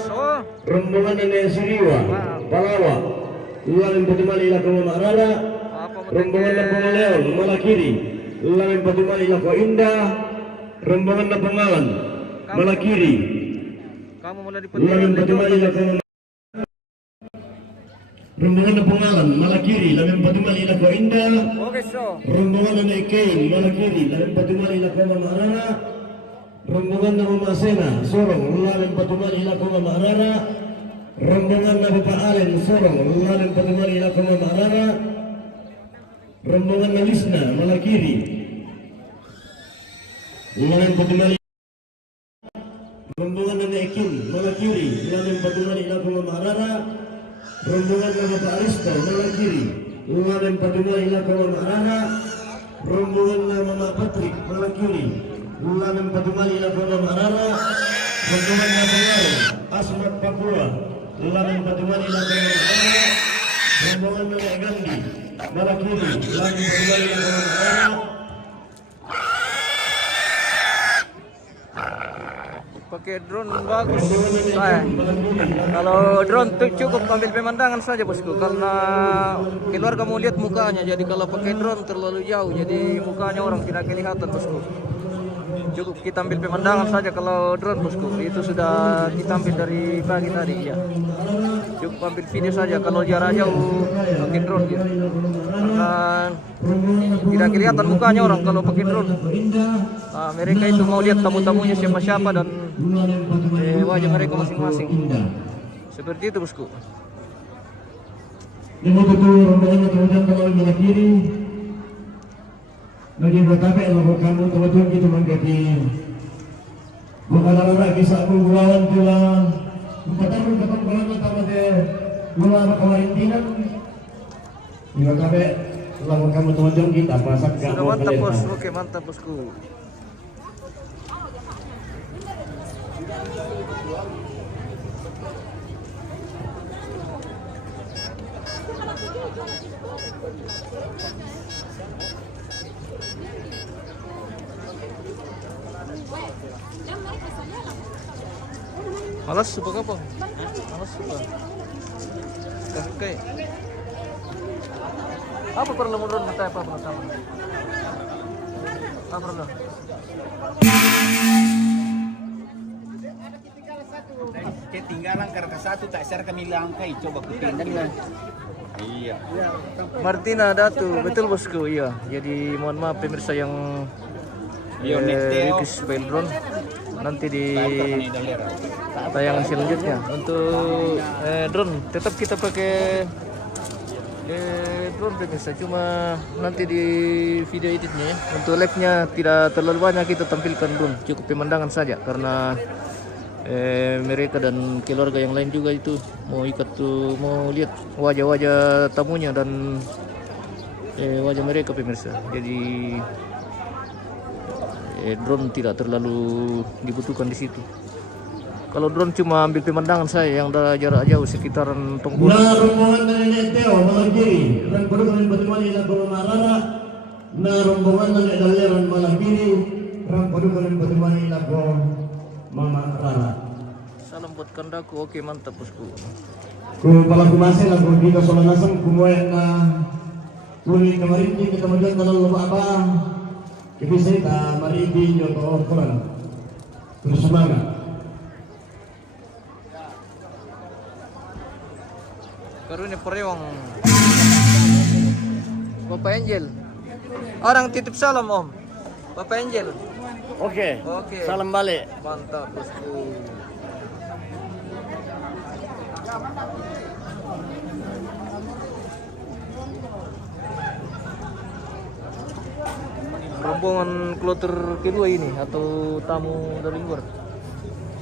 Rombongan Nenek Siriwa Palawa Lualim Banyuwangi lagu Mama Rara. Rombongan Lampung Leon Malakiri Lualim Banyuwangi lagu Indah. Rombongan Lapangalan Malakiri Kamu mulai Lualim Banyuwangi lagu Rombongan Lapangalan Malakiri Lualim Banyuwangi lagu Indah. Oke, so. Rombongan Nenek Kein Malakiri Lualim Banyuwangi lagu Mama Rara. Rombongan Mama Sena Sorong Lualim Banyuwangi lagu Mama Rara. Rombongan Bapak Alen Sorong Lualim Banyuwangi lagu Mama Rara. Rombongan Nalisna Malakiri Lualim Banyuwangi. Rombongan Nenek Kim Malakiri Lualim Banyuwangi lagu Mama Rara. Rombongan Bapak Aristo Malakiri Lualim Banyuwangi lagu Mama Rara. Rombongan Mama Patrik Malakiri Lualim Banyuwangi lagu Mama Rara. Rombongan Banyuwangi Asmat Papua Lualim Banyuwangi lagu Mama Rara. Rombongan Nenek Gandhi Malakiri Lualim Banyuwangi lagu Mama Rara. Pakai drone bagus. Kalau drone tuh cukup ambil pemandangan saja bosku, karena keluarga mau lihat mukanya. Jadi kalau pakai drone terlalu jauh, jadi mukanya orang tidak kelihatan bosku. Cukup kita ambil pemandangan saja kalau drone bosku. Itu sudah kita ambil dari pagi tadi ya. Cukup ambil video saja kalau jarak jauh pakai drone ya. Karena tidak kelihatan mukanya orang kalau pakai drone. Nah, mereka itu mau lihat tamu-tamunya siapa-siapa dan wajah mereka masing-masing. Seperti itu bosku. Ini betul rombongan kemudian kembali Malakiri Lagi bertape lagu kamu tuan kita menjadi bukan lagi kisah penggulaan tulang. Bertape ketemu bulan tamat deh bulan karantina. Jika tape lagu kamu tuan kita masak Sudah mantap bos, oke mantap bosku. Malas suka apa? Malas suka. Oke. Apa perlu menurut kita apa pertama? Apa perlu? Ketinggalan karena satu tak share kami langkai coba kupindah. Iya. Martina Datu, betul bosku, iya. Jadi mohon maaf pemirsa yang Rikis Drone nanti di tayangan selanjutnya. Untuk drone tetap kita pakai drone pemirsa, cuma nanti di video editnya ya. Untuk live-nya tidak terlalu banyak kita tampilkan drone, cukup pemandangan saja karena mereka dan keluarga yang lain juga itu mau ikat tuh, mau lihat wajah-wajah tamunya dan wajah mereka pemirsa. Jadi drone tidak terlalu dibutuhkan di situ. Kalau drone cuma ambil pemandangan saya yang jarak jauh sekitaran Tongkol. Nah, rombongan dari Neteo malah kiri, dan baru kami bertemu di Lago Marara. Nah, rombongan dari Daliran malah kiri, dan baru kami bertemu di Lago Marara. Salam buat kandaku, oke mantap bosku. Ku palaku masih lagu kita soal nasam kumuyan na kuni kemarin kita menjual kalau lupa apa. Kita kita mari di jodoh Quran. Bersemangat. Baru ini periwang Bapak Angel. Orang titip salam om. Bapak Angel. Oke. Salam balik. Mantap bosku. Rombongan kloter kedua ini atau tamu dari luar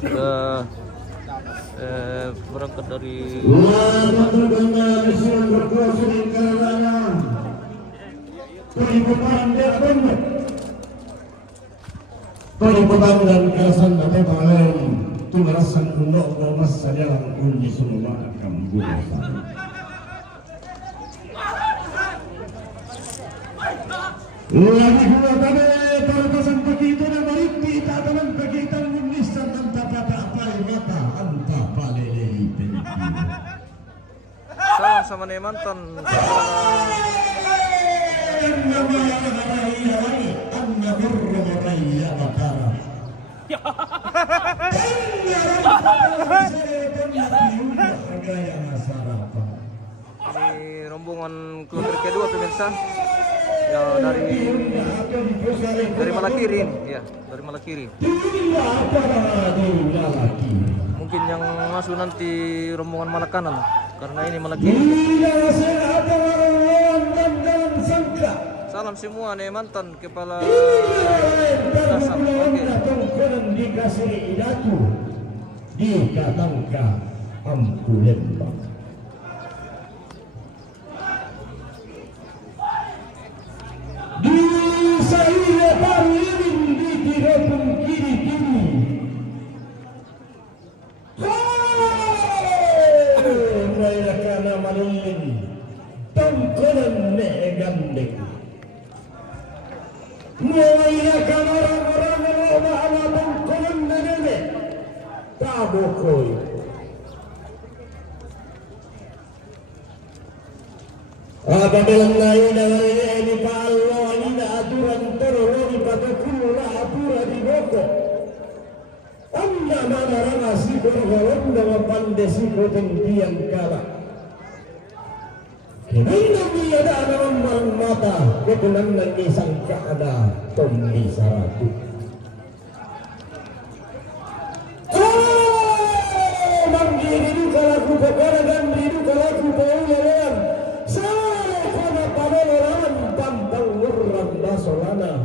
sudah berangkat dari Peliputan dan kerasan atau tangan tumarasan undok gomas sajalan kunci semua akan gunakan. Lagi dua kali perkasan begitu dan berikti tak teman begitu mengisan anta kata apa mata anta palele salam sama Nemantan. Ini rombongan kloter kedua pemirsa. Ya dari Malakiri, ya dari Malakiri. Mungkin yang masuk nanti rombongan Malakanan karena ini Malakiri. Salam semua nih mantan kepala dasar. Oke. Di saya paling di tirapun kiri-kiri. Mereka karena malingin tongkolan negandek. Mereka orang-orang orang tongkolan negandek. Tabokoi. Apabila lain dari ini kalau ini aturan terlalu pada kula aturan di boko. Anda mana rasi bergolong dengan pandesi ketinggian kala. Kena dia ada dalam mata ketenang lagi sangka ada tombi saratu. Oh, manggil itu kalau aku berkorban dan itu kalau aku berkorban. Saya karena pada orang tampang orang basolan mana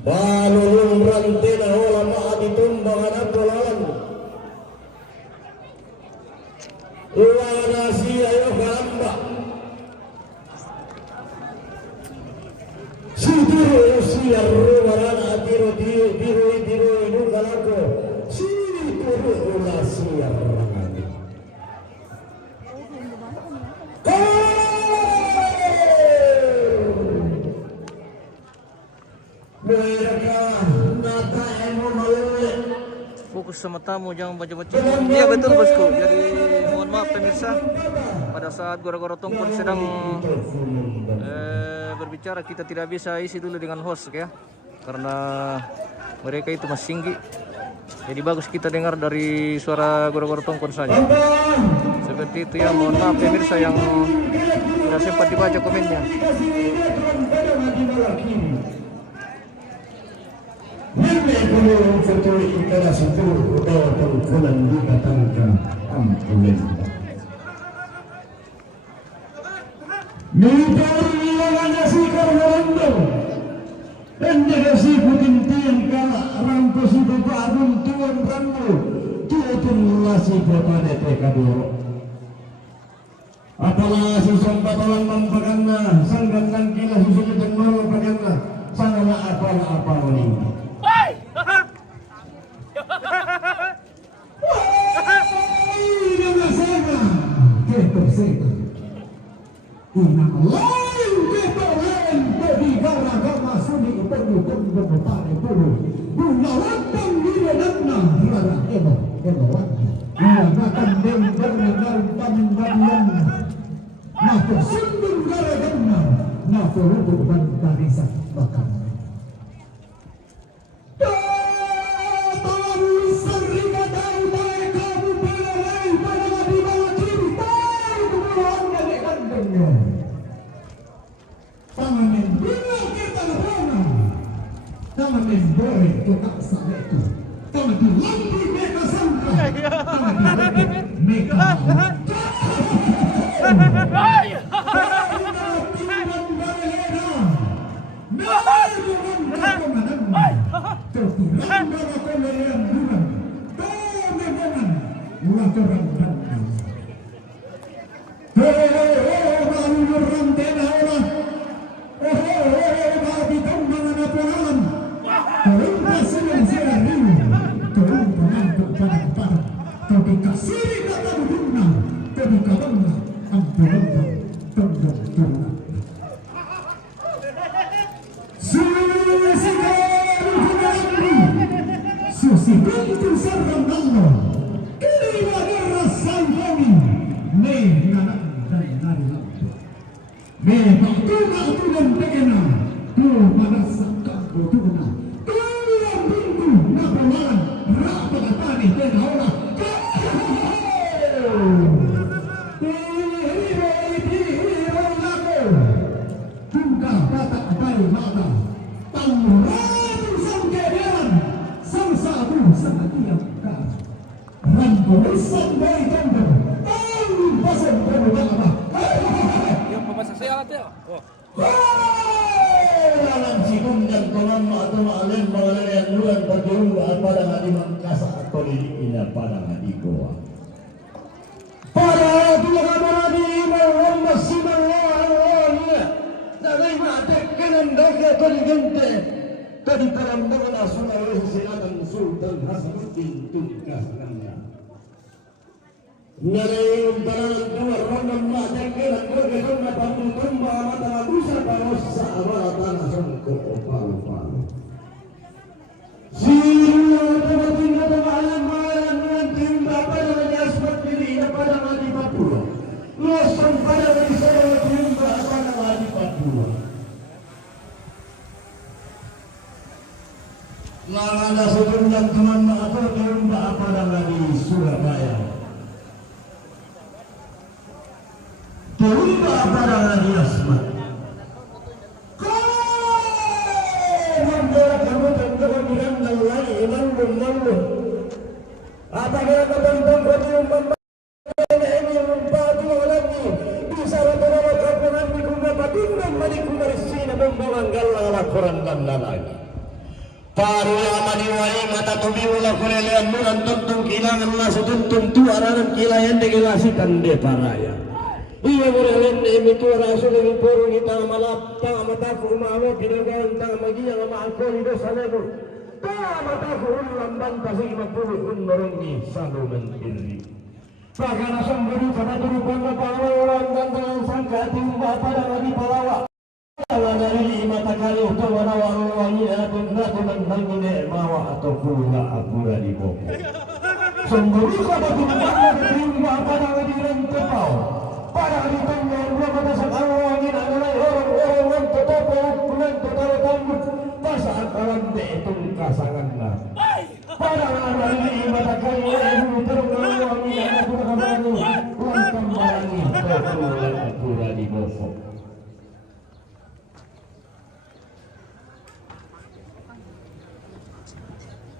balulung rantena ola maati tumbangan apolalan uwana siya yo kalamba sidiro siya rumarana atiro diro inu kalako sidiro ula siya rangani Fokus sama tamu, jangan baca-baca. Iya betul bosku. Jadi mohon maaf pemirsa, pada saat Goro-Goro Tongkon sedang berbicara, kita tidak bisa isi dulu dengan host ya, karena mereka itu masih tinggi. Jadi bagus kita dengar dari suara Goro-Goro Tongkon saja. Seperti itu ya, mohon maaf pemirsa yang sudah sempat dibaca komennya. Nenek belum setuju ikhlas itu udah tengkulan dikatakan ampunin. Mikir nilainya si karwando, endek si putintian kala rampo si babun tuan rampo, tuan lasi bapa DPK dulu. Apalah si sompat orang mampakanna, sanggan kila si sulit mampakanna, sangana apa ini. Ada sejumlah teman atau domba apa di Surabaya. Domba apa di Asmat. Kau membawa kamu tentang bilang lagi iman. Apa dia tentang perjumpaan ini yang membantu lagi bisa bertolak kapan di kumpulan badung dan mari kumpulan Cina. manggal lakoran dan lagi. Paru amani wali mata tubi wala kulelean muran tuntung kilangan lasu tuntung tu aranan kilayan degilasikan de paraya. Iya muralen emi tu rasul emi poru kita malapta mata kumawa pinagan ta magi yang maako ido salebo. Ta mata kuul lamban tasig mapulu unnorongi salu mentiri. Pagana samburu pada turupan pawawan dan sangka timba pada lagi palawa. Dari mata kali itu wanawani atuna tunangine mawa atau pula apura di boko. Semburu pada turupan timba pada lagi rentepau. Pada hari tanggal pada sakawani adalah orang-orang totopo bulan total tamu pasal kawan itu kasanganna. Pada hari mata kali itu terungawani atuna kamaru lantang barangi apura apura di boko.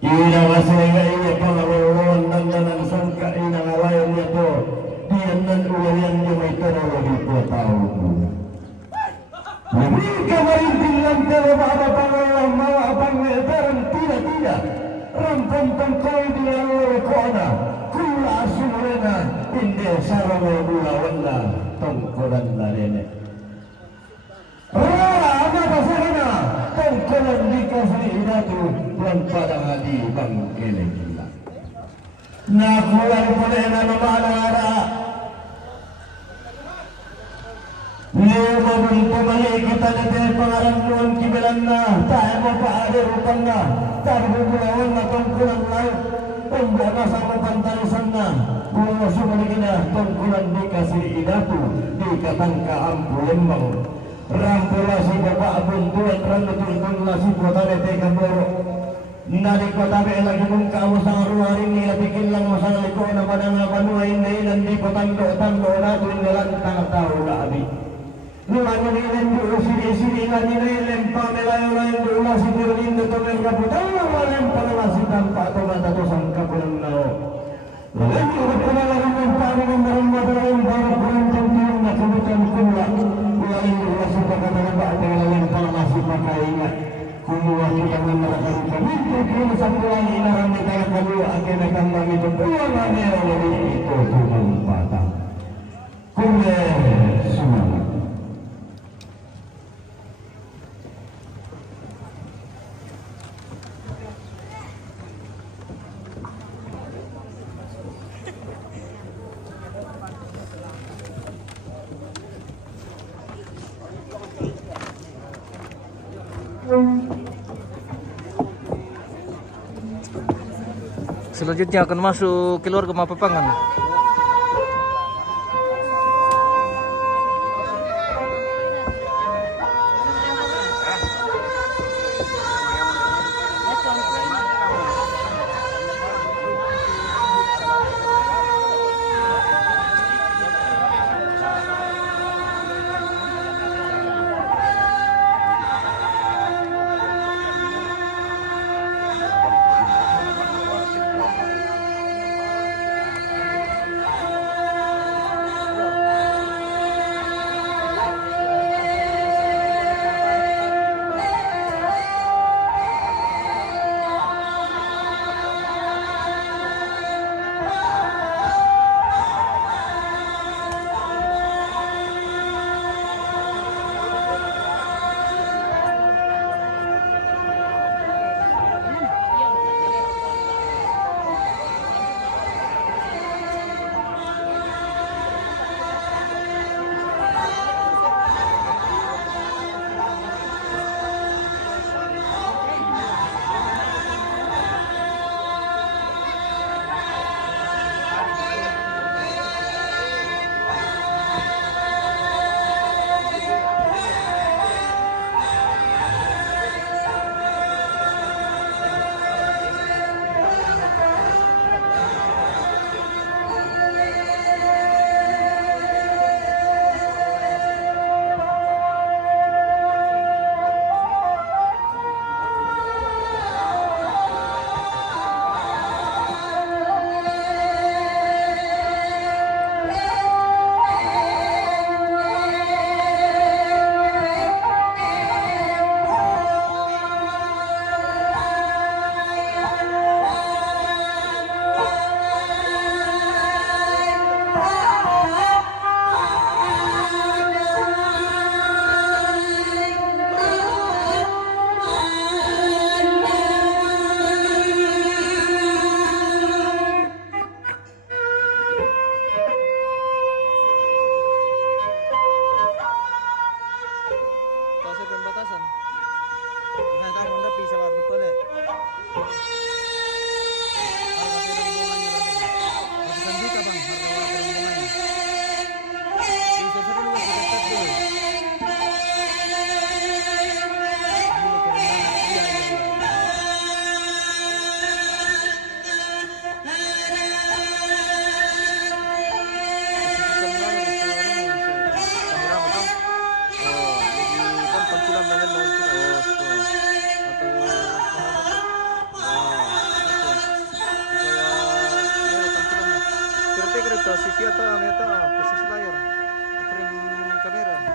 Ina masaya ini pangalawan dan sangka ina ngalayan itu dian dan ulian yang itu lebih tahu. Lebih kemarin lantar pada pangalawan mawa pangeran tidak rampam tangkai dia kona kula sumrena inde sarana bulawanda tongkolan dalene. Apa pasarana tongkolan dikasih idatu dan pada hadi bang kele gila. Nakuan boleh nama mana Lima buntu mali kita nete pengarang nuan kibelanna tak mau ada rupanya tak berguna na tongkulan lain pembana sama pantarisanna buah sumaligina tongkulan dikasih idatu dikatangka ampu lembang rampulasi bapak buntuan ranutulasi kota nete kaboro nari kota lagi pun kamu sang ruari ni lapikin lang masalah ko na panang panua ini nanti potando na tulingalan tang tahu na abi lumayan nilen dulu sini lagi nilen pamelayo lain dulu sini lindo to merkaputang lawan panalasi tanpa to mata to sangka pulang nao lalu ko pala lang ng pari ng maraming para pulang tungtong na kebutan kula lain dulu suka kata ba lain panalasi pakaingat kumuha kita merasakan kami itu sampai inaran kita kalu akan datang itu pulang ane oleh itu tuhan patah kumle semangat. Selanjutnya akan masuk keluarga Mapapangan. Ratusan juta bang harga rombongannya. Bisa seru juga kita tes dulu. Sisi atau meta posisi layar frame kamera ya.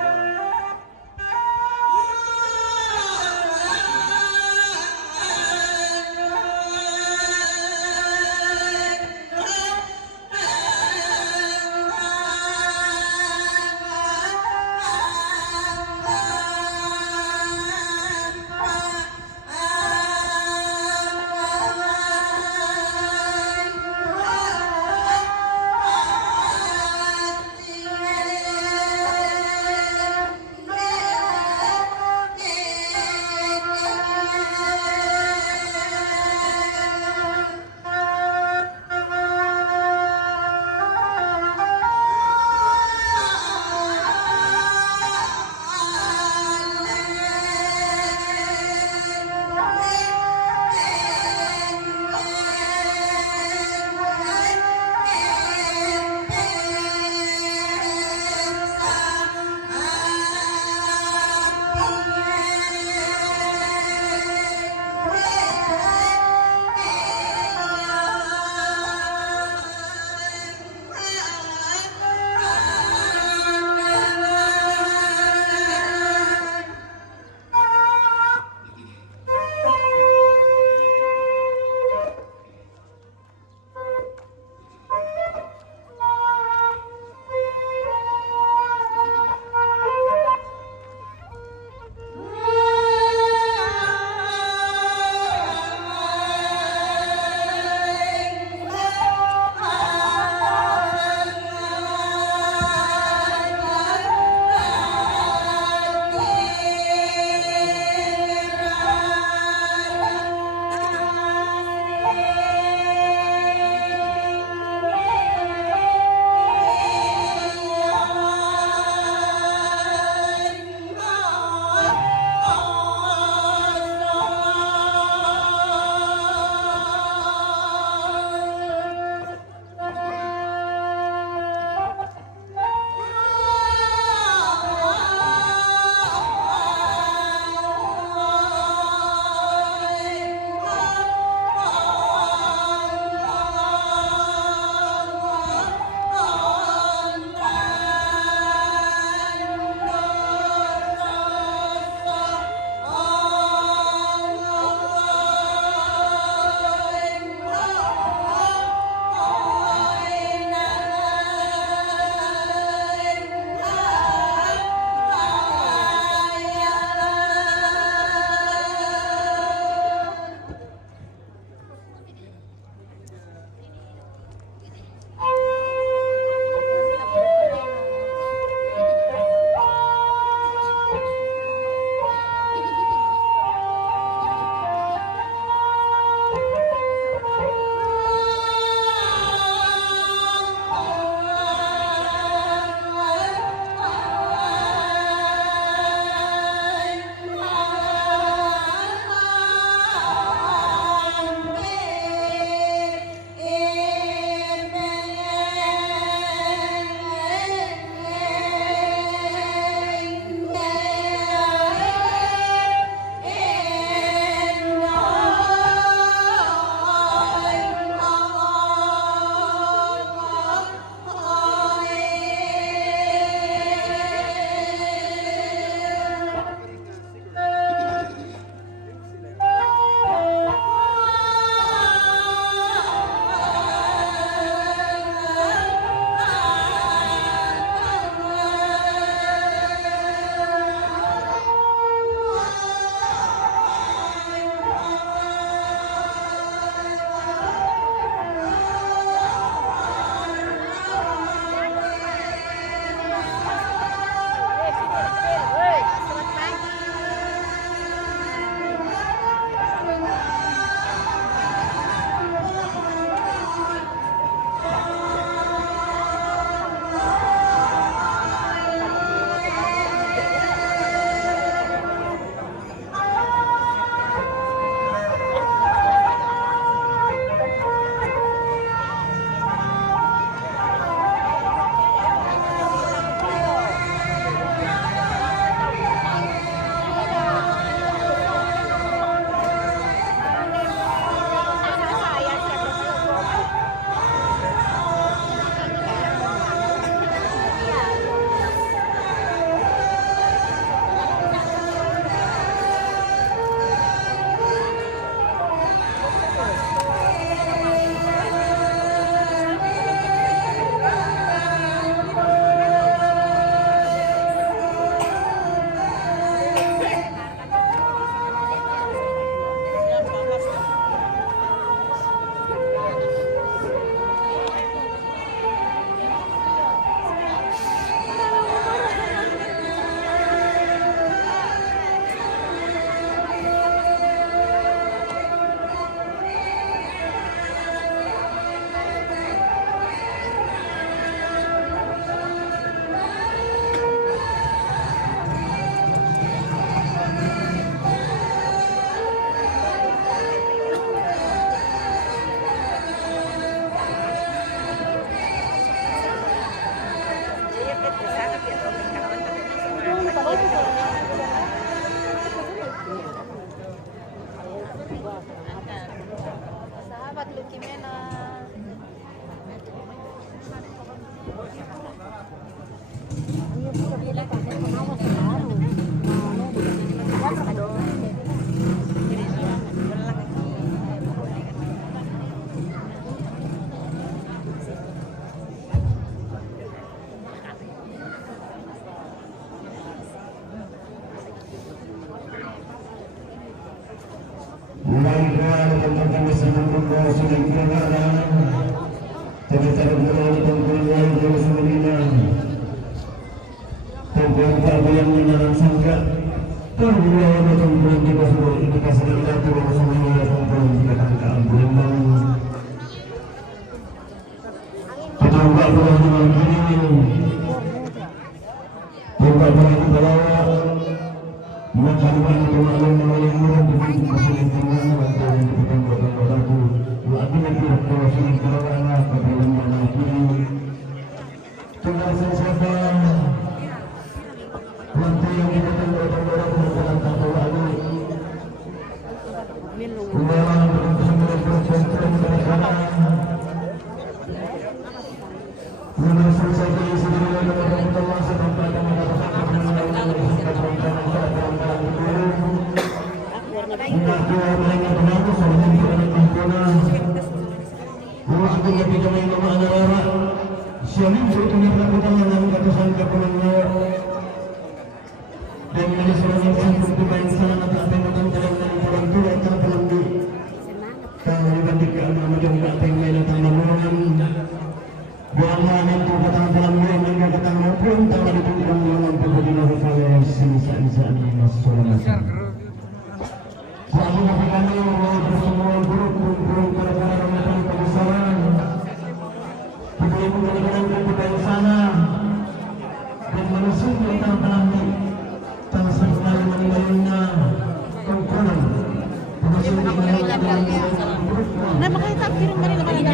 Nah, makanya tak kirim dari lebarannya.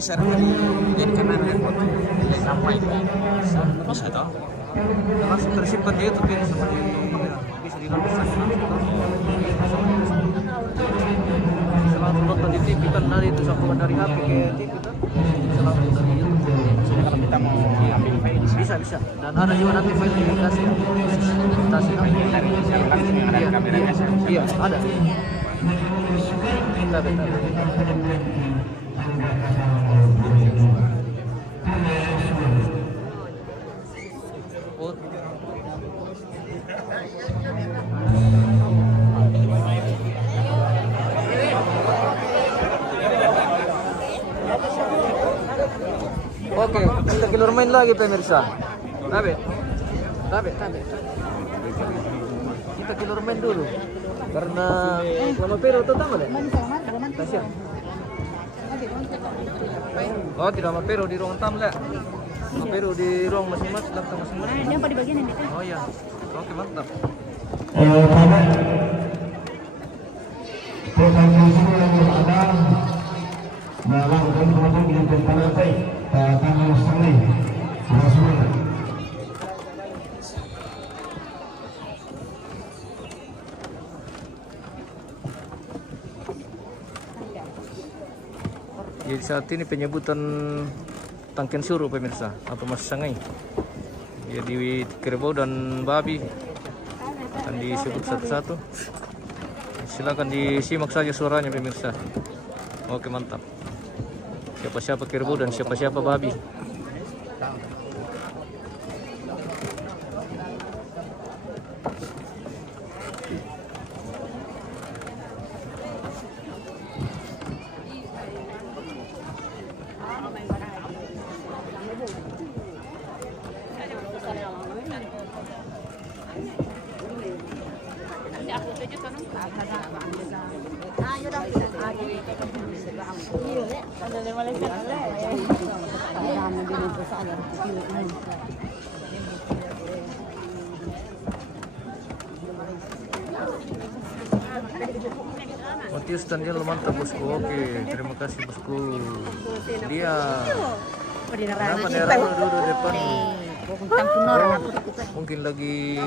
Bisa dijadikan anak sampai bisa toh Langsung tersimpan di YouTube ini seperti bisa dilakukan. Bisa langsung nonton di TV kan, nanti itu sambungan dari HP ke TV kan. Bisa langsung dari YouTube. kalau kita mau ambil file Bisa. Dan ada juga nanti file di aplikasi. Aplikasi langsung yang ada di kameranya. Iya, ada. Bentar. Oh. Oke, kita keluar main lagi pemirsa. Tabe. Kita keluar main dulu. Karena Mama Pero itu tahu deh. Tasya. Oh, tidak Mama Pero di ruang tamu lah. Mama Pero di ruang masing-masing, daftar masing-masing. Dia apa di bagian ini? Oh ya. Oke, mantap. Jadi saat ini penyebutan tangkian suruh pemirsa atau mas sangai. Jadi kerbau dan babi akan disebut satu-satu. Silakan disimak saja suaranya pemirsa. Oke, mantap. Siapa-siapa kerbau dan siapa-siapa babi. Matius dan Jan mantap bosku. Oke, terima kasih bosku. Dia kenapa daerah duduk depan? Mungkin lagi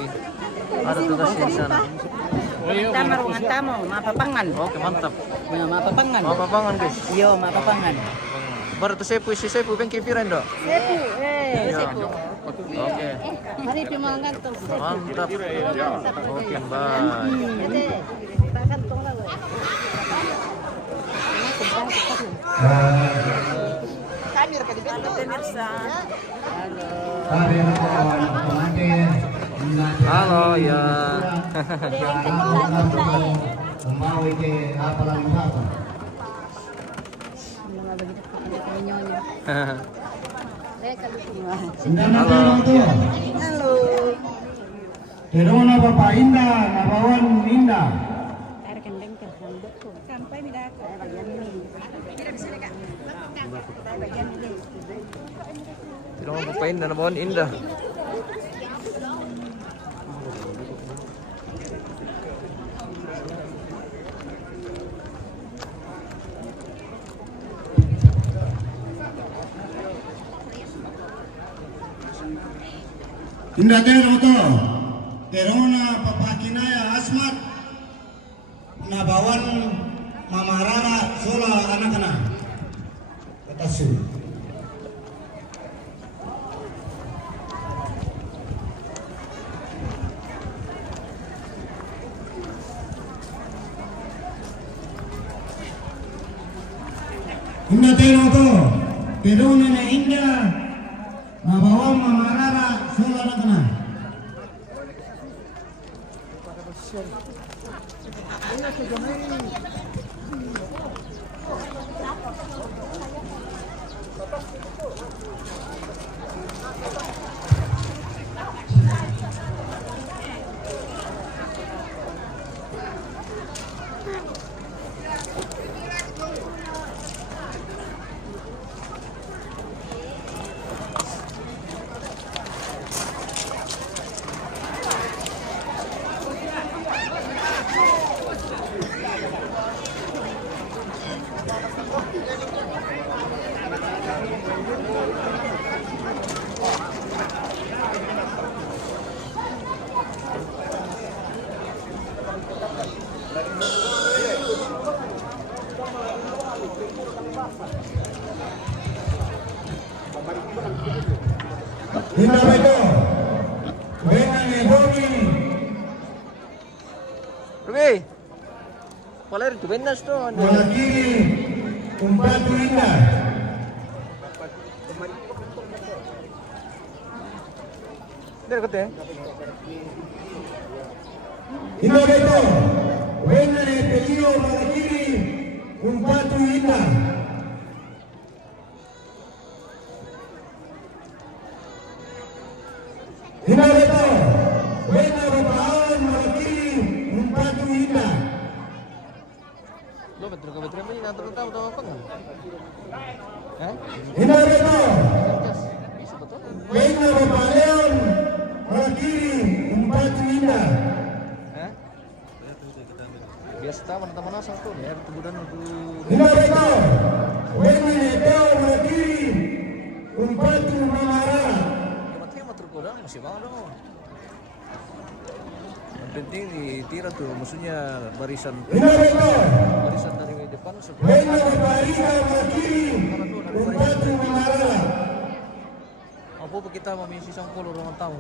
ada tugasnya di sana. Tama ruangan tamu, mapapangan. Oke, mantap. Mapapangan. Mapapangan guys. Iyo, mapapangan. Baru tu Sepu, si Sepu bengki piran dok. Sepu, Ya. Oke. Mari pimangan tuh. Mantap. Oke, bye. Jadi, tak kantong lah lo. Kami rekan di pemirsa. Hari kawan pengantin. Halo ya. Mau ke apa lagi apa? Halo. Halo Bapak Indah, Nabawan Indah. Sampai tidak Tidak mau ngapain dan Nabawan Indah. Indah Teroto, Terona Papakinaya Asmat, Nabawan Mama Rara Sola anak-anak. Katasu. Indah Teroto, Terona na Indah, Nabawan Mama Rara Sola anak-anak. Indah Beto, Benang Eboni, Ruby. Wala rin, 2 benas to. Malakiri, Kumpatu Indah. Dari kote. Indah Beto, Benang Epelio Malakiri, Kumpatu Indah. Indah Beto, Benang Bapahan Malakiri, Kumpatu Indah. Lo betul apa ini tahu apa kan? Eh? Indah Beto, Bisa betul. Benang Bapahan Malakiri, Kumpatu Indah. Eh? Biasa teman-teman asal tuh ya, kemudian itu Indah Beto, Benang Epeo Malakiri, Kumpatu Mamara. hemat-hemat terkodang masih mau dong. Yang penting ditira tuh, maksudnya barisan Indah Beto, dari depan sebelum Benang Baparika Malakiri, Kumpatu Mamara. apa kita memisi sangkul orang tahu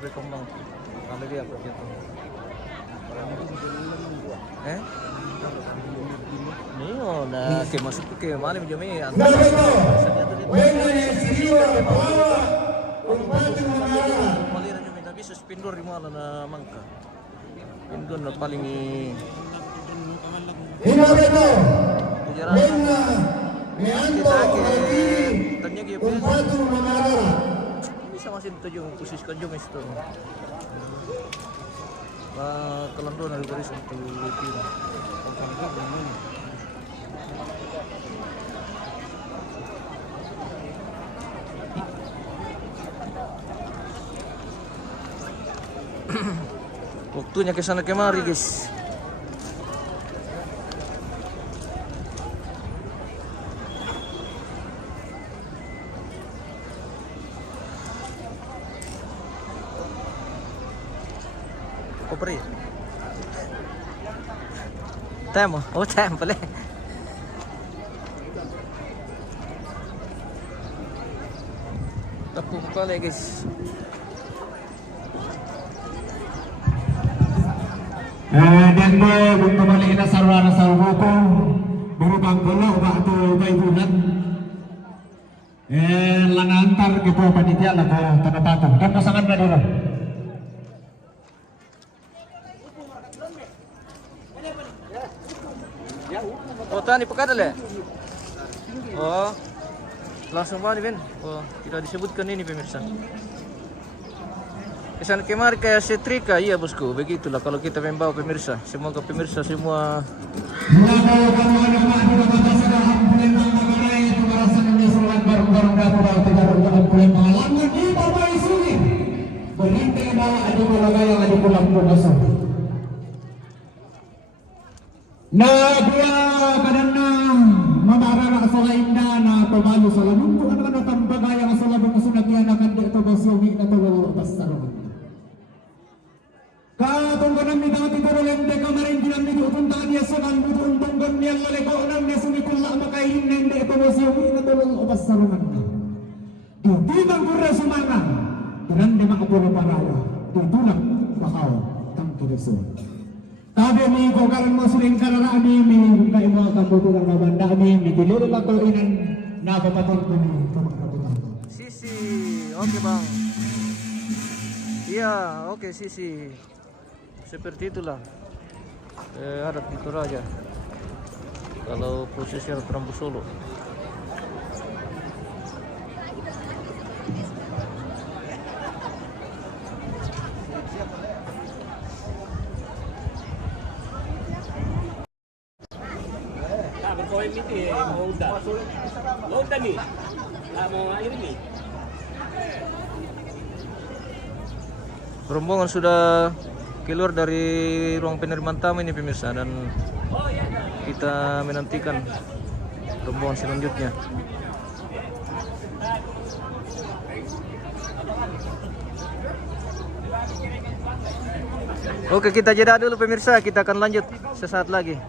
berkembang kalau dia apa gitu. Eh? Nih, nah, kayak masuk tuh kayak mana jami Indah Beto, Benang Siriwa Bawa, Kumpatu Mamara. Malira jami tapi suspendor di mana na mangka. Pindon na paling Indah Beto, kejaran Benang Meanto Malakiri, tanya dia Kumpatu Mamara. bisa masih tujuh posisi kajum itu. Kelando dari barisan tuh tim. Waktunya kesana kemari guys. Kopri. Temo, oh tem boleh. buku kepala guys. Dan kung kembali kita sarwana sa buko, berubang bola waktu kaibunan. Langantar gitu panitia lah ke tanah patung dan pasangan na dulu. Oh, tani pekadal ya? Oh, langsung bawah nih Ben. Oh, tidak disebutkan ini pemirsa. Kesan kemari kayak setrika, iya bosku. Begitulah kalau kita membawa pemirsa. Semoga pemirsa semua na dua kadang mamarara sa lainda na pumalo sa lanong kung ano tambagay ang sa labong sunagyan na kandi ito basumi na tulong bastaron. Katong kanang nitang titurulente kamarin ginamit utuntaan niya sa kang butuntong ganyan lalikonan niya sumikula makain na hindi ito basumi na tulong bastaron. Di bang kura sumana grande makapulo paraya tutulak bakaw tang kireso. Tabi mi ko karon mo suling kararaan mi kay mo kabuturan na banda mi dililit lang ko inan na papaton ko ni kabuturan. Sisi, oke bang. Iya, oke Sisi. Seperti itulah. Ada di Toraja. Kalau prosesnya Rambut Solo. Rombongan sudah keluar dari ruang penerimaan tamu ini pemirsa dan kita menantikan rombongan selanjutnya. Oke, kita jeda dulu pemirsa, kita akan lanjut sesaat lagi.